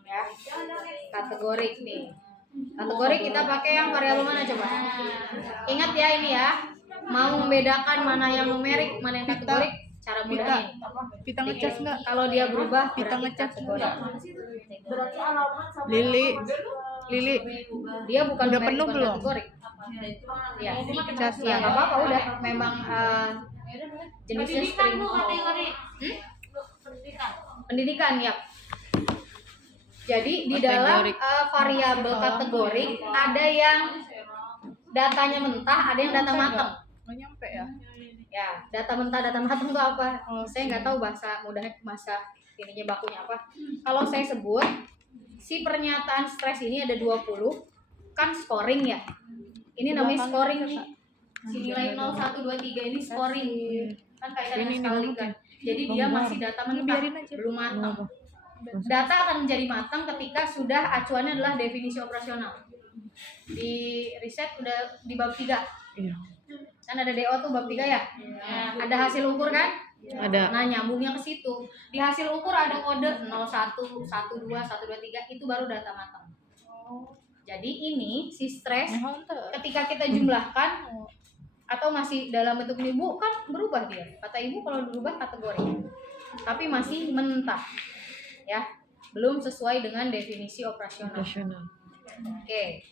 Ya. Kategori nih. Kategori kita pakai yang variabel mana coba? Ingat ya ini ya. Mau membedakan mana yang numerik, mana yang kategori, cara mudahnya ini. Pita ngecas nggak? Kalau dia berubah, Pita berarti ngecas kategori. Lili. Dia bukan Udah numerik, penuh bukan belum? kategori. Ya, Cas ya nggak apa-apa udah. Memang jenisnya string. Pendidikan ya. Jadi di dalam variabel kategori ada yang datanya mentah, ada yang data matang. Nggak nyampe ya? Ya, data mentah, data matang itu apa? Saya nggak tahu bahasa mudahnya, bahasa ininya bakunya apa. Kalau saya sebut si pernyataan stres ini ada 20, kan scoring ya. Ini namanya scoring nih. Si nilai 0, 1, 2, 3 ini scoring. Kan kaitannya Ini sekali kan. Jadi dia masih data mentah, belum matang. Data akan menjadi matang ketika sudah acuannya adalah definisi operasional. Di riset udah di bab 3. Iya. Kan ada DO tuh bab 3 ya. Ada hasil ukur kan? Ada. Nah, nyambungnya ke situ. Di hasil ukur ada kode 01, 12, 123 itu baru data matang. Jadi ini si stres ketika kita jumlahkan atau masih dalam bentuk ini Bu kan berubah dia. Kata Ibu kalau berubah kategori. Tapi masih mentah. Ya, belum sesuai dengan definisi operasional. Oke.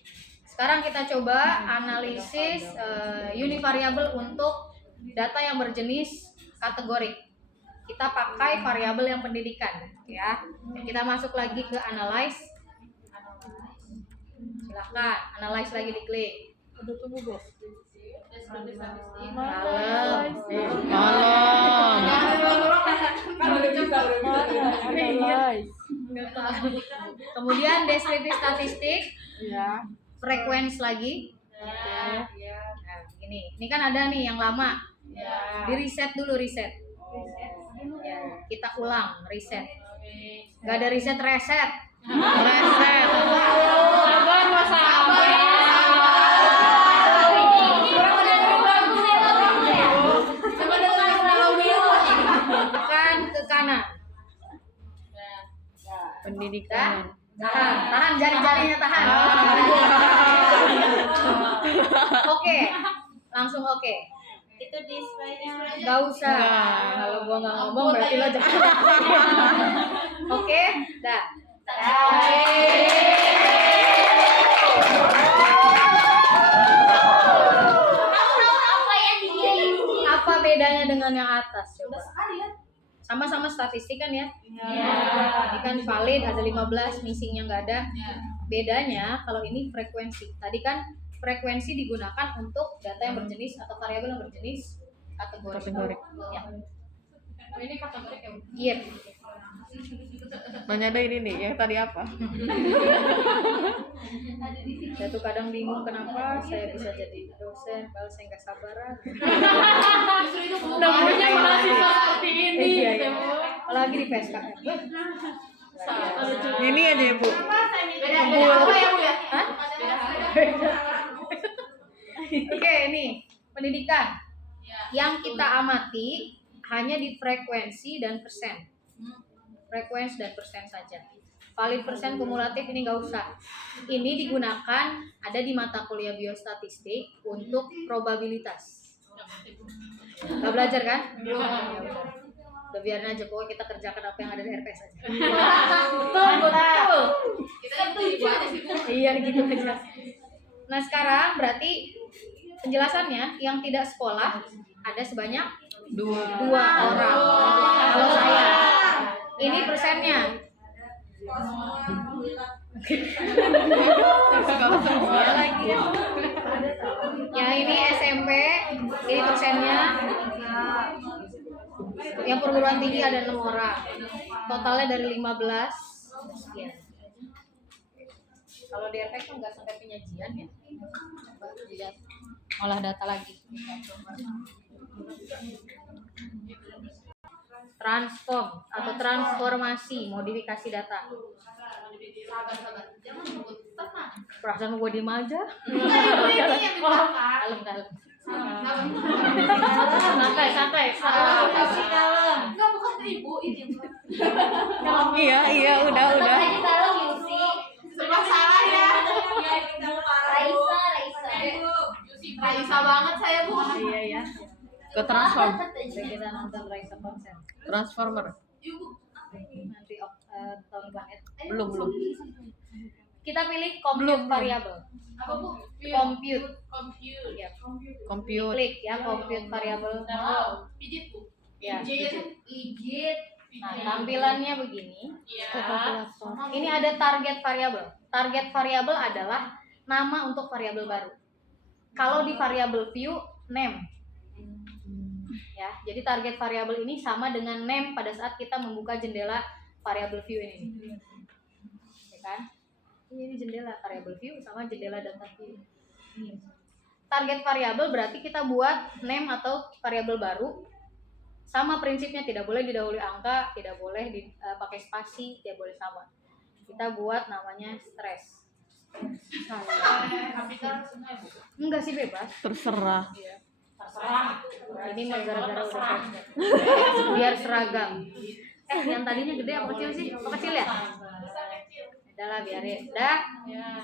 Sekarang kita coba analisis univariable untuk data yang berjenis kategori. Kita pakai variabel yang pendidikan, ya. Kita masuk lagi ke analyze. Silahkan, analyze lagi diklik. Udah tunggu, Bu. Kemudian deskriptif statistik, Iya. frekuensi lagi. Nah, ini kan ada nih yang lama. Di reset dulu reset. Ya, kita ulang reset. Gak ada reset reset. Reset. Sabar mas sabar. Tekan ke kanan. Pendidikan. Tahan jari-jarinya tahan. Oke, langsung oke. Itu displaynya. Gak usah. Kalau gua nggak ngomong berarti lo jangan. Oke, dah. Apa yang di kiri? Apa bedanya dengan yang atas? Coba. Sama-sama statistik kan ya? Ini kan valid ada 15, missingnya nggak ada. Bedanya kalau ini frekuensi. Tadi kan frekuensi digunakan untuk data yang berjenis atau variabel yang berjenis kategori. Ya. Ini kategori ya? Iya. Nanya ada ini nih, yang tadi apa? Saya tuh kadang bingung kenapa saya bisa jadi dosen, kalau saya nggak sabaran. Namanya mahasiswa seperti ini. Iya, iya. Apalagi di PSKM. Ini aja ya, Bu. Beda apa ya, Bu ya? Hah? Oke, ini pendidikan. Yang kita amati hanya di frekuensi dan persen. Frekuensi dan persen saja. Valid persen kumulatif ini nggak usah. Ini digunakan ada di mata kuliah biostatistik untuk probabilitas. Nggak belajar kan? Ya udah biarin aja, pokoknya kita kerjakan apa yang ada di RPS aja. Betul. Kita kan tujuh aja sih, Bu. Iya gitu aja. Nah sekarang berarti penjelasannya yang tidak sekolah ada sebanyak dua orang. Kalau saya ini persennya. Ya ini SMP, ini persennya. Yang perguruan tinggi ada 6 orang. Totalnya dari 15 sekian. Kalau di RPS kan nggak sampai penyajian ya. Coba lihat olah data lagi. Transform atau transformasi, modifikasi data. Sabar. Jangan sebut tenang. Perasaan gue diem aja. Kalem. Santai. Enggak, bukan Ibu ini. Iya, udah. Aja kalau Yusi. Serba salah ya. Raisa banget saya, Bu. Iya. Ke transform. Kita nonton Raisa konser. Transformer. Nanti tahun depan ya. Belum. Kita pilih compute variable. Apa, Bu? Compute. Ya. Compute. Klik ya compute variable. Pijit, Bu. Ya. Ijit. Nah, tampilannya begini. Iya. Ini ada target variable. Target variable adalah nama untuk variabel baru. Kalau di variabel view, name. Ya, jadi target variabel ini sama dengan name pada saat kita membuka jendela variabel view ini. Ya kan? Ini jendela variabel view sama jendela data view. Target variabel berarti kita buat name atau variabel baru. Sama prinsipnya, tidak boleh didahului angka, tidak boleh pakai spasi, tidak boleh sama. Kita buat namanya stress. Kapital semua, Bu. Enggak sih, bebas. Terserah. Terserah. Ini mah gara-gara udah konsep. Biar seragam. Yang tadinya gede apa kecil sih? Oh, kecil ya? Udah lah, biarin. Udah.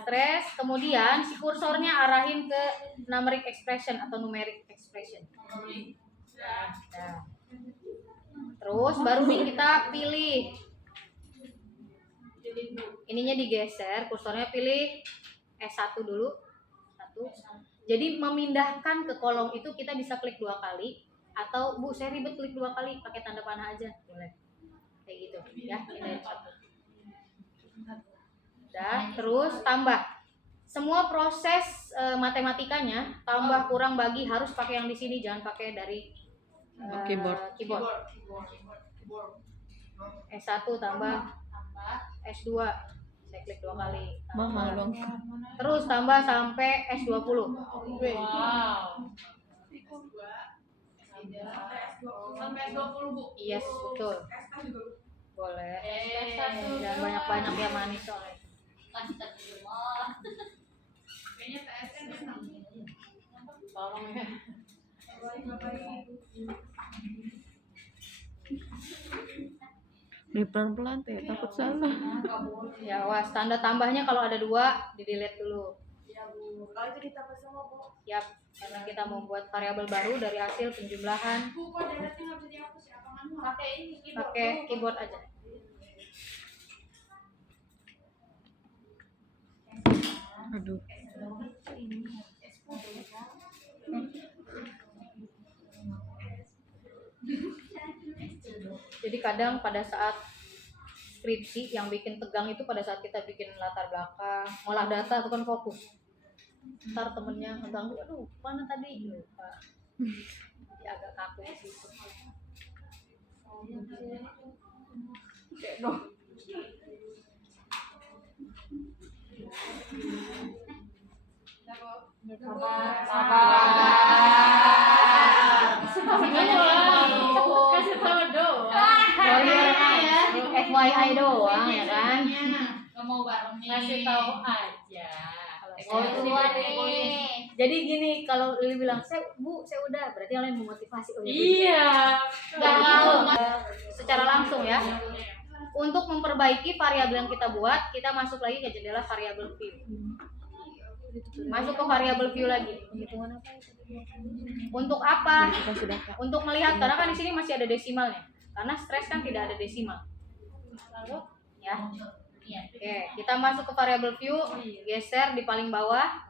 Stress. Kemudian si kursornya arahin ke numeric expression atau numeric expression. Nah. Terus baru nih kita pilih. Ininya digeser, kursornya pilih S1 dulu. 1. Jadi memindahkan ke kolom itu kita bisa klik 2 kali. Atau Bu, saya ribet klik 2 kali, pakai tanda panah aja. Boleh. Kayak gitu ya. Pindahin 1. Udah, terus tambah. Semua proses matematikanya tambah kurang bagi harus pakai yang di sini, jangan pakai dari keyboard. S1 tambah S2. Saya klik 2 kali. Mahal dong. Terus tambah sampai S20. Wow. Sampai S20, Bu. Yes, betul. Boleh. Jangan banyak-banyak ya, manis soalnya. Kayaknya TSN enak. Tolong ya. Nih pelan-pelan teh, takut salah. Ya, was tanda tambahnya kalau ada 2 di delete dulu. Ya, Bu. Kalau itu ditambah semua, Bu. Yap. Karena kita membuat variabel baru dari hasil penjumlahan pakai keyboard aja. Aduh. Jadi kadang pada saat skripsi yang bikin tegang itu pada saat kita bikin latar belakang, ngolah data itu kan fokus. Ntar temennya ngeganggu, aduh mana tadi? Lupa. Ya agak kaku di situ. Kasih tahu doang. Oh iya, FYI doang ya kan? Nggak mau bareng nih. Kasih tahu aja. Oh nih. Jadi gini, kalau Lili bilang, saya udah, berarti yang lain memotivasi. Oh, ya, Iya. nggak gitu. Secara langsung ya. Untuk memperbaiki variabel yang kita buat, kita masuk lagi ke jendela variabel view. Masuk ke variabel view lagi. Untuk apa? Untuk melihat, karena kan di sini masih ada desimalnya. Karena stres kan tidak ada desimal. Ya. Oke, kita masuk ke variabel view, geser di paling bawah.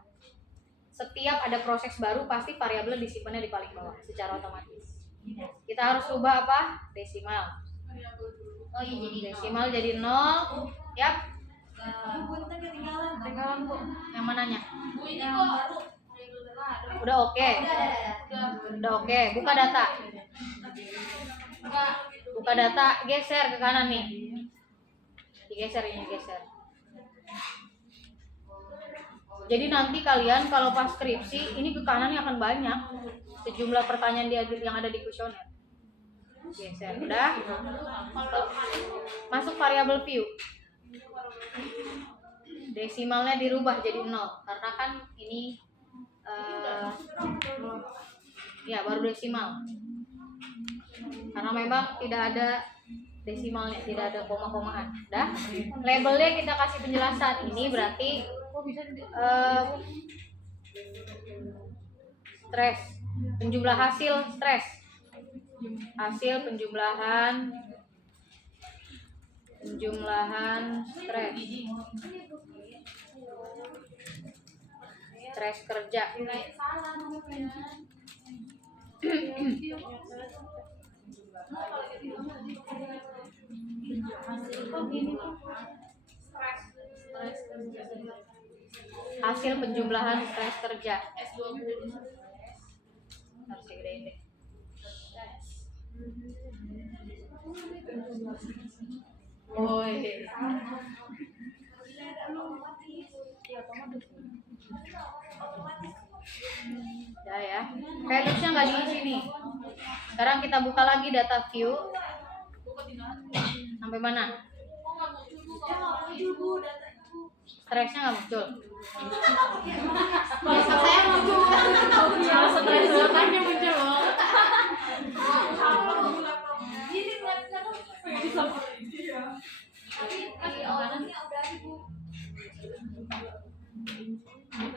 Setiap ada proses baru pasti variabel disimpannya di paling bawah secara otomatis. Kita harus ubah apa? Desimal. Oh iya jadi Desimal jadi 0. Yap. Ketinggalan Bu. Yang mananya? ini kok. Udah oke. Udah oke. Buka data. Buka data, geser ke kanan nih. Digeser ini, geser. Jadi nanti kalian kalau pas skripsi ini ke kanannya akan banyak sejumlah pertanyaan yang ada di kuesioner. Geser, udah. Masuk variabel view. Desimalnya dirubah jadi 0 karena kan ini ya baru desimal. Karena memang tidak ada desimalnya, tidak ada koma-komaan. Dah. Labelnya kita kasih penjelasan. Ini berarti stres. Penjumlah hasil stres. Hasil penjumlahan stres. Stres kerja. Hasil penjumlahan stres kerja. Harus digedein deh. Ya. Reduksnya nggak diisi nih. Sekarang kita buka lagi data view. Sampai mana? Stresnya nggak muncul. Saya muncul. Stres makanya muncul.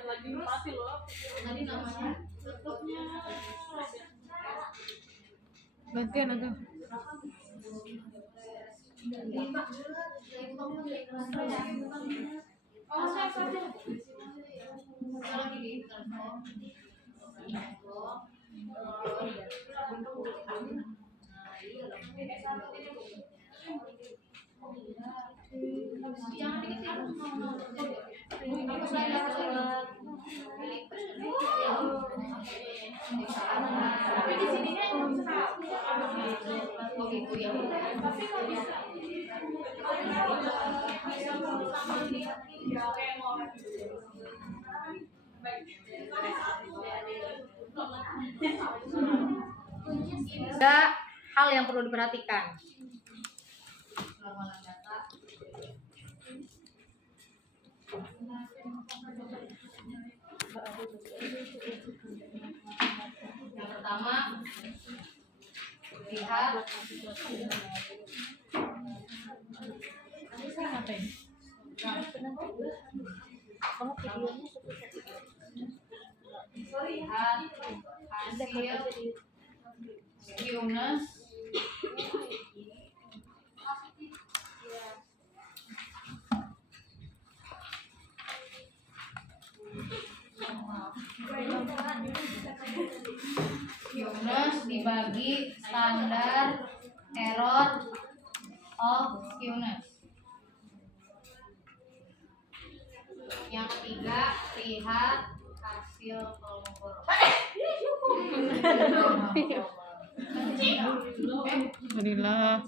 Lagi mati loh. Tadi namanya Gantian atau? tapi di sininya emang gitu ya. Tapi nggak bisa. Ada hal yang perlu diperhatikan. Yang pertama, lihat lihat hasil skewness dibagi standar error of skewness. Yang ketiga, lihat hasil kelompok. Alhamdulillah.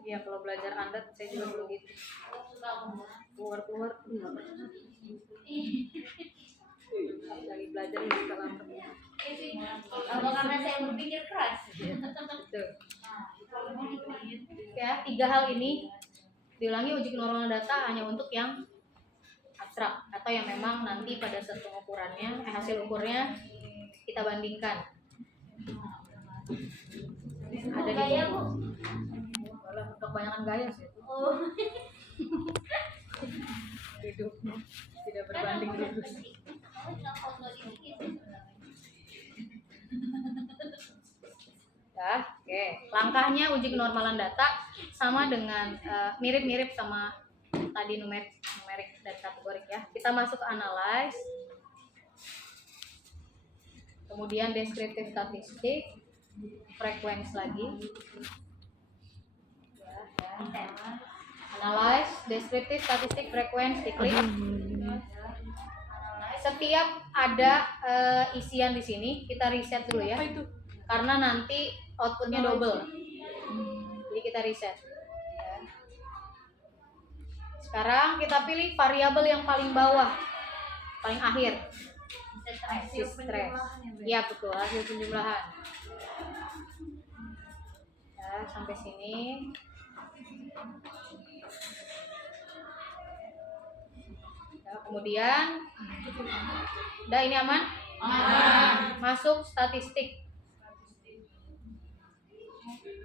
Iya, kalau belajar Anda saya juga belum gitu. Keluar lagi belajar juga lambat. Karena saya berpikir keras. Betul. Ya, 3 hal ini diulangi uji kenormalan data hanya untuk yang abstrak atau yang memang nanti pada saat pengukurannya, hasil ukurnya kita bandingkan. Ada Gaya, Bu. Walah, kebanyakan gaya sih. Oh. Hidup tidak berbanding lurus. Ya, oke. Langkahnya uji kenormalan data sama dengan mirip-mirip sama tadi numerik dan kategorik ya. Kita masuk ke analyze. Kemudian deskriptif statistik, frekuensi lagi. Analyze, deskriptif statistik, frekuensi, diklik. Setiap ada isian di sini, kita reset dulu ya. Karena nanti outputnya double. Jadi kita reset. Ya. Sekarang kita pilih variabel yang paling bawah, paling akhir. Stres. Iya betul, hasil penjumlahan. Ya, sampai sini. Ya, kemudian, udah ini aman? Aman. Masuk statistik.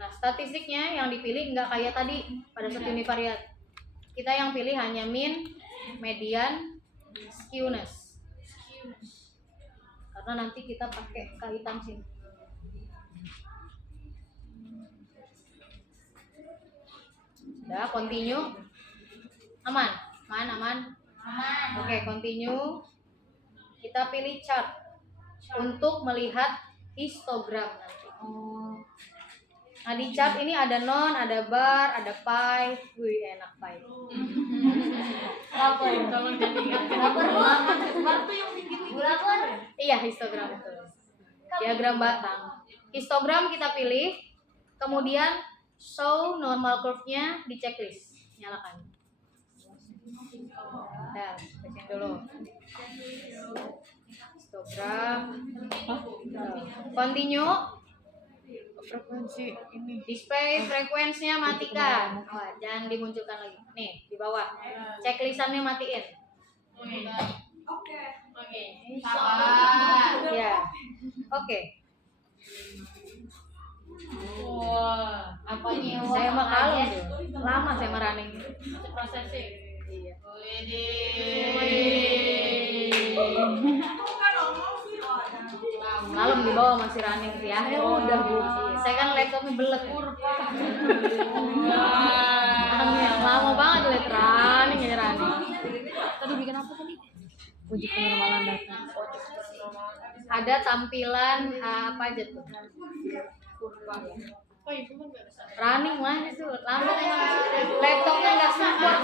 Nah, statistiknya yang dipilih nggak kayak tadi pada satu univariat. Kita yang pilih hanya mean, median, skewness. Karena nanti kita pakai K hitam sini. Udah, continue. Aman? Aman. Oke, continue. Kita pilih chart untuk melihat histogram nanti. Nah, di chart ini ada non, ada bar, ada pie. Wih, enak pie. Lapor kalau jadi ingat kenapa waktu yang tinggi-tinggi. Iya, histogram itu. Diagram batang. Histogram kita pilih, kemudian show normal curve-nya di checklist. Nyalakan. Nah, kesin dulu. Histogram. Continue. Frekuensi ini. Display frekuensinya matikan. Oh, jangan dimunculkan lagi. Nih, di bawah. Checklistannya matiin. Oke. Sabar. Ya. Oke. Wah, Apa nih? Saya mah kalem tuh. Lama saya mah running. processing. Iya. Malam di bawah masih running sih ya. Ya udah Bu. Saya kan laptopnya belek. Lama banget lihat running aja running. Tadi bikin apa tadi? Uji kenormalan data. Ada tampilan apa aja tuh? Oh, itu kan nggak bisa. Running mah itu lama emang. Laptopnya nggak support.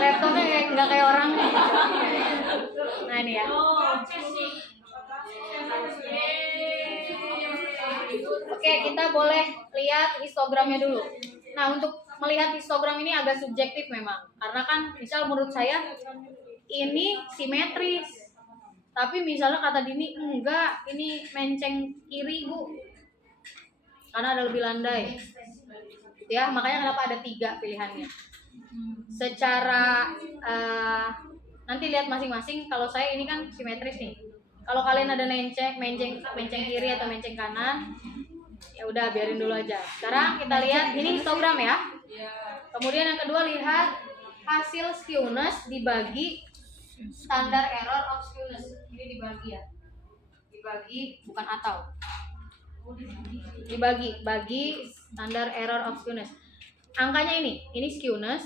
Laptopnya nggak kayak orang. Nah ini ya. Oke, kita boleh lihat histogramnya dulu. Nah, untuk melihat histogram ini agak subjektif memang. Karena kan misal menurut saya ini simetris. Tapi misalnya kata Dini enggak, ini menceng kiri Bu. Karena ada lebih landai. Ya, makanya kenapa ada 3 pilihannya. Secara nanti lihat masing-masing. Kalau saya ini kan simetris nih. Kalau kalian ada menceng kiri atau menceng kanan, ya udah biarin dulu aja. Sekarang kita lihat ini histogram ya. Kemudian yang kedua, lihat hasil skewness dibagi standar error of skewness. Ini dibagi ya. Dibagi bukan atau. Bagi standar error of skewness. Angkanya ini skewness.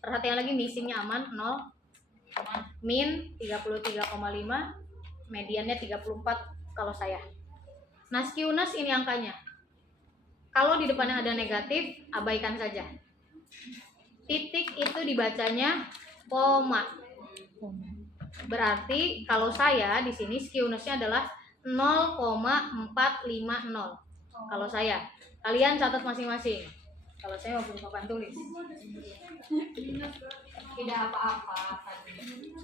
Perhatian lagi, missingnya aman 0, min 33,5, mediannya 34 kalau saya. Nah, skewness ini angkanya. Kalau di depannya ada negatif, abaikan saja. Titik itu dibacanya koma. Berarti kalau saya di sini skewnessnya adalah 0,450. Kalau saya, kalian catat masing-masing. Kalau saya mau papan tulis. Tidak apa-apa.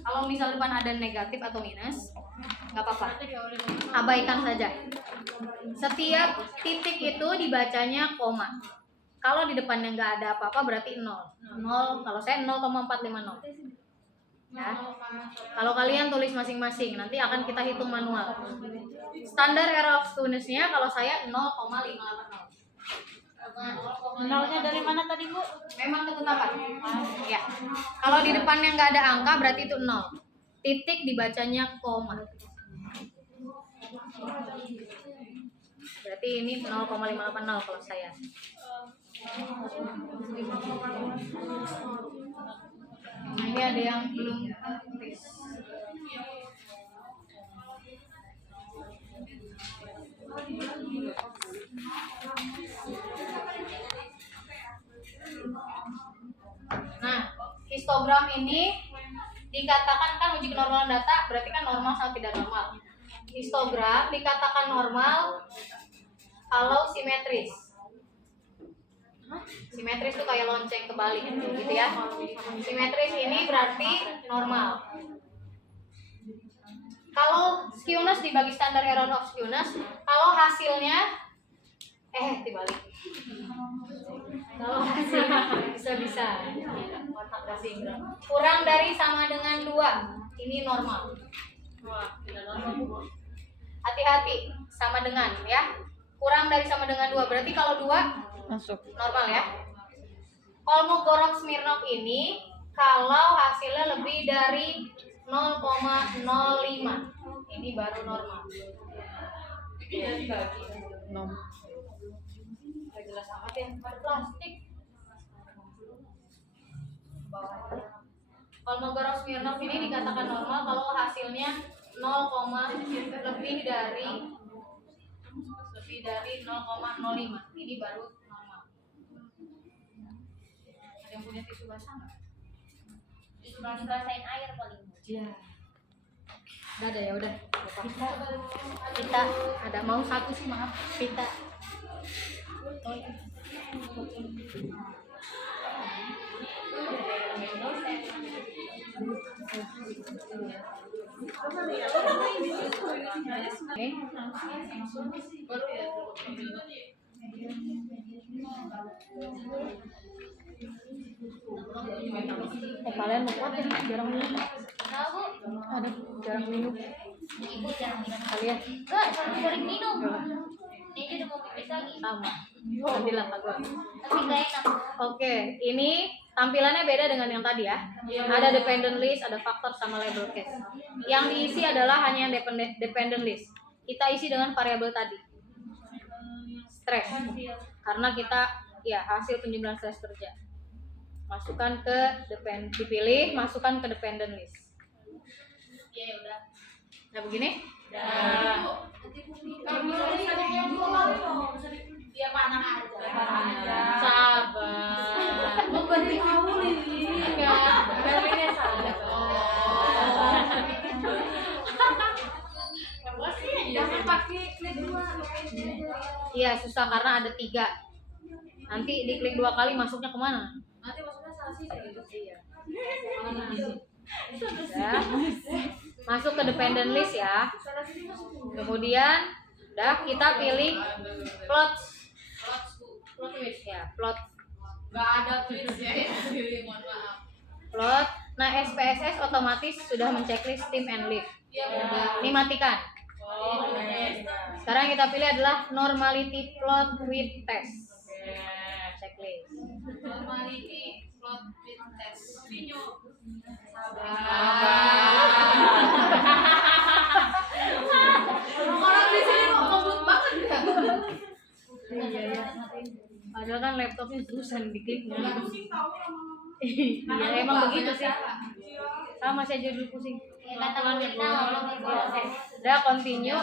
Kalau misal depan ada negatif atau minus, nggak apa-apa. Abaikan saja. Setiap titik itu dibacanya koma. Kalau di depannya nggak ada apa-apa berarti 0. Kalau saya 0,450. Ya. Kalau kalian tulis masing-masing, nanti akan kita hitung manual. Standar error of skewness-nya kalau saya 0,580. Nolnya dari mana tadi, Bu? Memang ketetapan. Ya. Kalau di depannya nggak ada angka berarti itu 0. Titik dibacanya koma. Berarti ini 0,580 kalau saya. Nah, ini ada yang belum tulis. Nah, histogram ini dikatakan kan uji kenormalan data, berarti kan normal sama tidak normal. Histogram dikatakan normal kalau simetris. Simetris itu kayak lonceng kebalik gitu ya. Simetris ini berarti normal. Kalau skewness dibagi standar error of skewness, kalau hasilnya dibalik. Kalau hasilnya bisa kurang dari sama dengan 2, ini normal. Hati-hati, sama dengan ya. Kurang dari sama dengan 2, berarti kalau 2 masuk normal ya. Kolmogorov-Smirnov ini kalau hasilnya lebih dari 0,05, ini baru normal. Gak jelas amat ya, ada plastik. Kolmogorov-Smirnov ini dikatakan normal kalau hasilnya 0, lebih dari 0,05, ini baru normal. Ada yang punya tisu basah nggak? Dirasain air paling. Iya. Udah ada ya udah. Kita ada mau satu sih maaf. Kita. Kalian mau kuat ya? Jarang minum. Tahu? Ada jarang minum. Ibu jangan minum. Kalian Enggak, sering minum. Ini udah mau pipis lagi. sama. Nantilah Pak. Tapi gak enak. Oke, ini tampilannya beda dengan yang tadi ya. Ada dependent list, ada faktor sama label case. Yang diisi adalah hanya yang dependent list. Kita isi dengan variabel tadi. Stres. Karena kita ya hasil penjumlahan stres kerja. Masukkan ke dipilih, masukkan ke dependent list. Ya udah. Nah begini? Kalau misalnya ada yang dia panah aja. Sabar. Memberi kamu ini. Ini sabar. Jangan pakai klik 2. Iya susah karena ada 3. Nanti diklik 2 kali masuknya kemana? Nanti maksudnya salah sih gitu. Iya. Ya. Masuk ke dependent list ya. Kemudian udah kita pilih plot twist ya, plot. Enggak ada twist ya. Mohon maaf. Plot Nah, SPSS otomatis sudah menceklis team and leave. Ini matikan. Sekarang kita pilih adalah normality plot with test. Checklist. Normality plot with test. Orang di sini kok ngebut banget ya. Iya. Padahal kan laptopnya terusan diklik. Iya, emang begitu sih. Sama saya jadi pusing. Udah continue.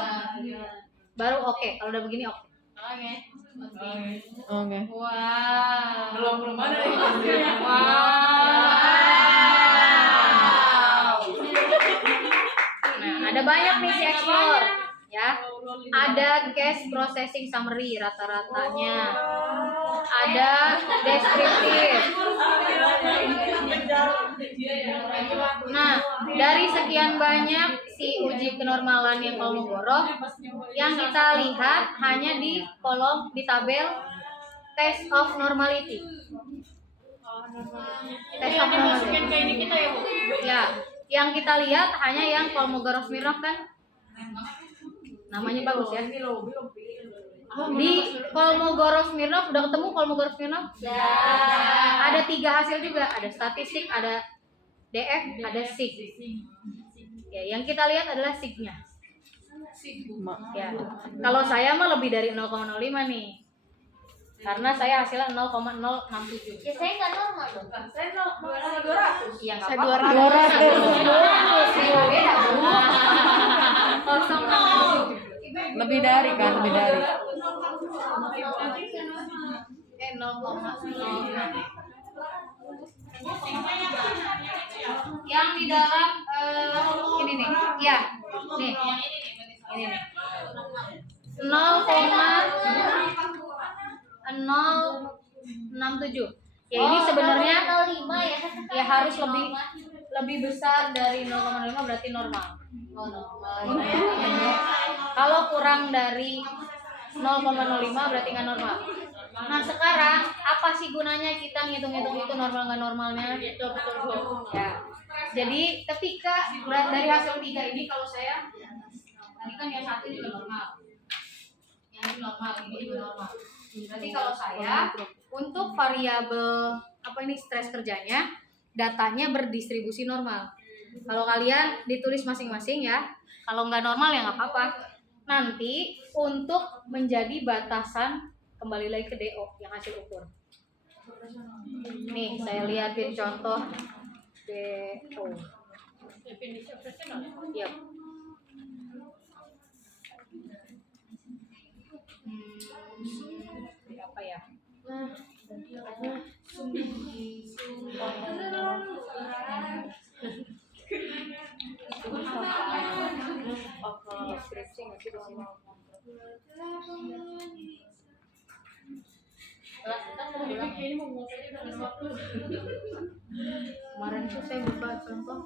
Baru oke. Kalau udah begini oke. Oke. Wow. Belum ada Nah, ada banyak nih si explore, ya. Ada case processing summary rata-ratanya. Ada deskriptif. Nah, dari sekian banyak si uji kenormalan yang Kolmogorov, yang kita lihat hanya di kolom di tabel test of normality. Test of normality. ke ini kita ya, Bu. Ya, yang kita lihat hanya yang Kolmogorov-Smirnov kan namanya bagus ya. Di Kolmogorov-Smirnov udah ketemu Kolmogorov-Smirnov? Ya. Ada 3 hasil juga, ada statistik, ada DF, ada SIG. Ya, yang kita lihat adalah SIG-nya. Ya. Kalau saya mah lebih dari 0,05 nih. Karena saya hasilnya 0,067. Ya saya nggak normal dong. Saya 200. Iya, enggak Saya apa-apa. 200. Beda, beda. 0,067. Lebih dari kan, lebih dari. 0,0. Yang di dalam ini nih. Ya. Nih. Ini nih. 0,067. Ya ini sebenarnya 05 ya. ya harus lebih besar dari 0,05 berarti normal. Kalau kurang dari 0,05 berarti nggak normal. Nah sekarang apa sih gunanya kita ngitung-ngitung itu normal nggak normalnya? Betul. Ya. Jadi ketika dari hasil 3 ini kalau saya tadi kan yang satu juga normal, yang ini normal, ini juga normal. Berarti kalau saya untuk variabel apa ini stres kerjanya datanya berdistribusi normal. Kalau kalian ditulis masing-masing ya. Kalau nggak normal ya nggak apa-apa. Nanti untuk menjadi batasan kembali lagi ke DO yang hasil ukur. Nih saya liatin contoh DO. Definisi operasional. Yap. Apa ya? Deskripsi nggak sih di sini? Ini mau ngomongin dalam waktu. Kemarin tuh saya buka contoh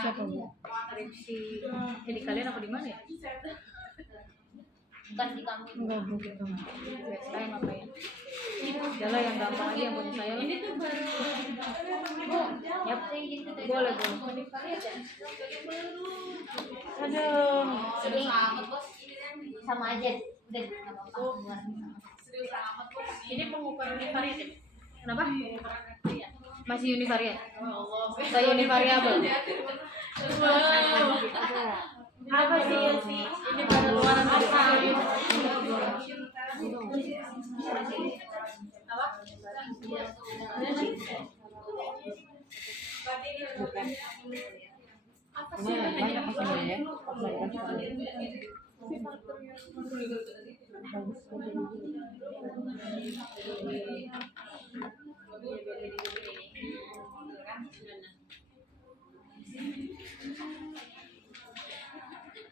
Siapa, Bu? deskripsi di kalian apa di mana ya? Bukan di kami. Enggak, Bu, gitu. Saya ngapain? Udahlah yang gampang aja yang punya saya. Ini tuh baru. Yap, boleh. Aduh. Ini sama aja. Udah nggak apa-apa. Ini pengukuran univariat. Kenapa? Masih univariat. Saya univariabel. Apa sih ya sih? Ini pada luaran apa? Ini banyak maksudnya ya.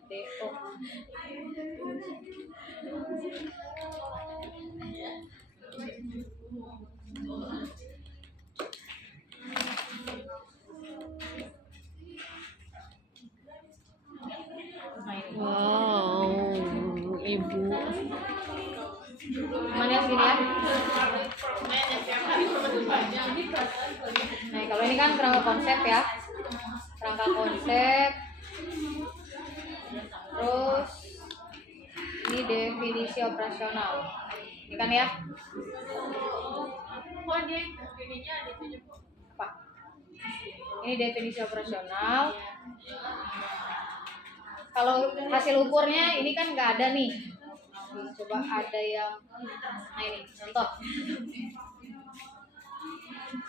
DO. Wow, Ibu. Mana sini ya? Nah, kalau ini kan kerangka konsep ya. Kerangka konsep. Terus ini definisi operasional. Ini kan ya. Oh dia ininya ada tujuh. Apa? Ini definisi operasional. Kalau hasil ukurnya ini kan nggak ada nih. Coba ada yang, nah ini contoh.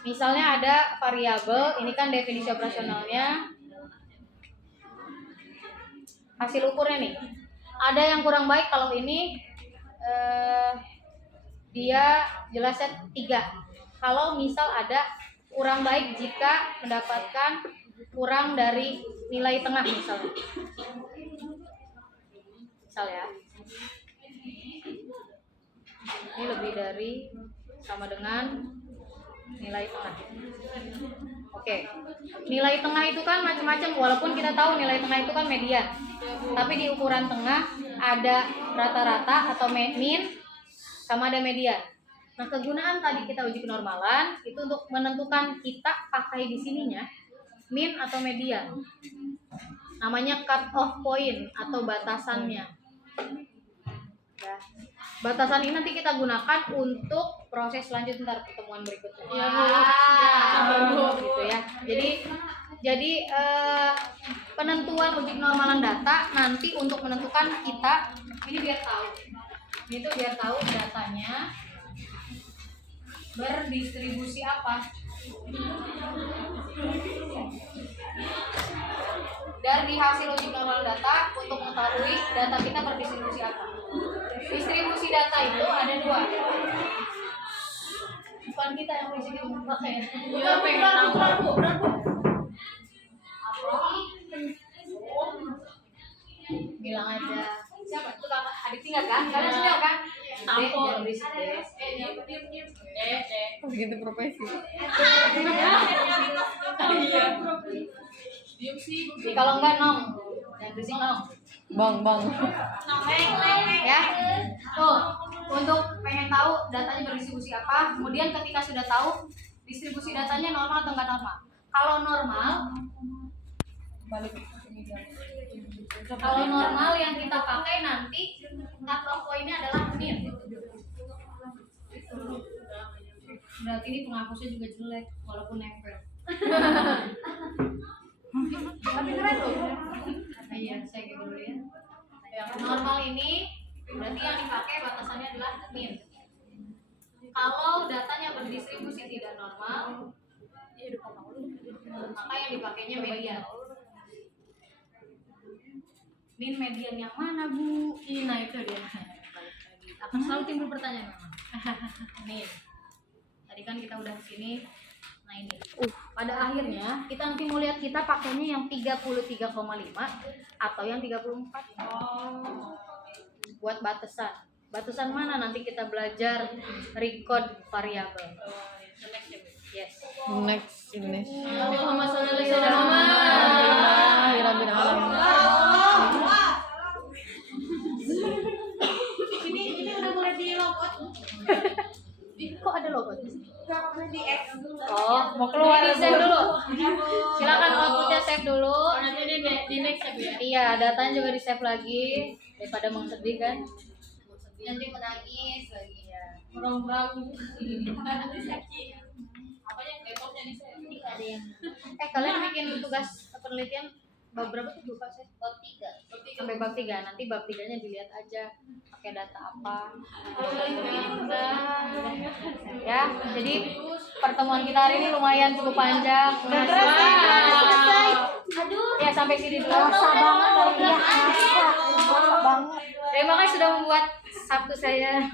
Misalnya ada variabel, ini kan definisi operasionalnya. Hasil ukurnya nih. Ada yang kurang baik kalau ini dia jelasnya 3. Kalau misal ada kurang baik jika mendapatkan kurang dari nilai tengah misalnya. Misal ya. Ini lebih dari sama dengan nilai tengah. Oke. Nilai tengah itu kan macam-macam, walaupun kita tahu nilai tengah itu kan median. Tapi di ukuran tengah ada rata-rata atau min sama ada median. Nah, kegunaan tadi kita uji kenormalan itu untuk menentukan kita pakai di sininya min atau median. Namanya cut off point atau batasannya. Ya. Batasan ini nanti kita gunakan untuk proses lanjut ntar pertemuan berikutnya. Gitu ya. Jadi penentuan uji kenormalan data nanti untuk menentukan kita ini biar tahu. Ini tuh biar tahu datanya berdistribusi apa. Dari hasil uji kenormalan data untuk mengetahui data kita berdistribusi apa. Distribusi data itu ada 2. Bukan kita yang berisik itu makanya. Iya, pengen tahu. Bilang aja. Siapa? Itu kakak adik tinggal kan? Kalian sudah kan? Dek, jangan berisik deh. Begitu profesi. Kalau enggak nong. Jangan berisik nong. Bang. Ya. Tuh, untuk pengen tahu datanya berdistribusi apa, kemudian ketika sudah tahu distribusi datanya normal atau enggak normal. Kalau normal, balik sini dulu. Kalau normal yang kita pakai nanti cut off point-nya adalah min. Berarti ini penghapusnya juga jelek walaupun nempel. Tapi keren loh. Iya, saya gitu dulu ya. Yang normal ini berarti yang dipakai batasannya adalah min. Kalau datanya berdistribusi tidak normal, maka yang dipakainya median. Min median yang mana, Bu? Nah itu dia. Akan selalu timbul pertanyaan memang. Min. Tadi kan kita udah kesini. Nah ini. Pada akhirnya kita nanti mau lihat kita pakainya yang 33,5 atau yang 34. Buat batasan. Batasan mana nanti kita belajar record variabel. Yes. Next Indonesia. Muhammad sallallahu alaihi wasallam. Alhamdulillah. Ini udah mulai di logot. Kok ada logo? Di X dulu. Oh, mau keluar di save dulu. Silakan outputnya save dulu. Nanti di next ya. Iya, datanya juga di save lagi daripada sedih kan. Nanti menangis lagi ya. Merong-merong. Nanti sakit. Apa yang laptopnya di save? Ada yang. Kalian bikin tugas penelitian bab berapa tuh lupa saya? Bab 3. Sampai bab 3. Nanti bab 3-nya dilihat aja pakai data apa. Ya, jadi pertemuan kita hari ini lumayan cukup panjang. Selesai. Aduh. Ya, sampai sini dulu. Masa banget loh ya, masa banget. Terima kasih sudah membuat Sabtu saya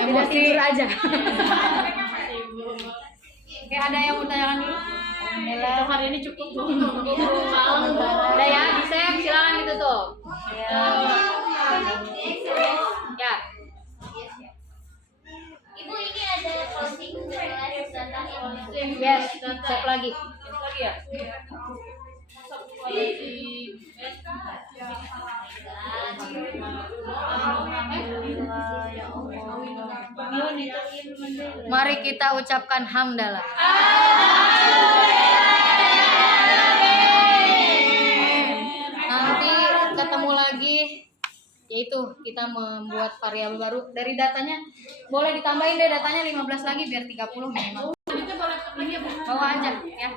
tidak tidur aja. Oke, ada yang mau tanyakan dulu? Untuk hari ini cukup Bu. Malam. Udah ya, di save silakan ditutup. Ya. Ibu ini ada closing kelas data yang Yes, save lagi. Lagi ya? Alhamdulillah ya Allah. Mari kita ucapkan hamdalah. Nanti ketemu lagi, yaitu kita membuat variabel baru. Dari datanya boleh ditambahin deh datanya 15 lagi biar 30 minimal. Bawa aja ya.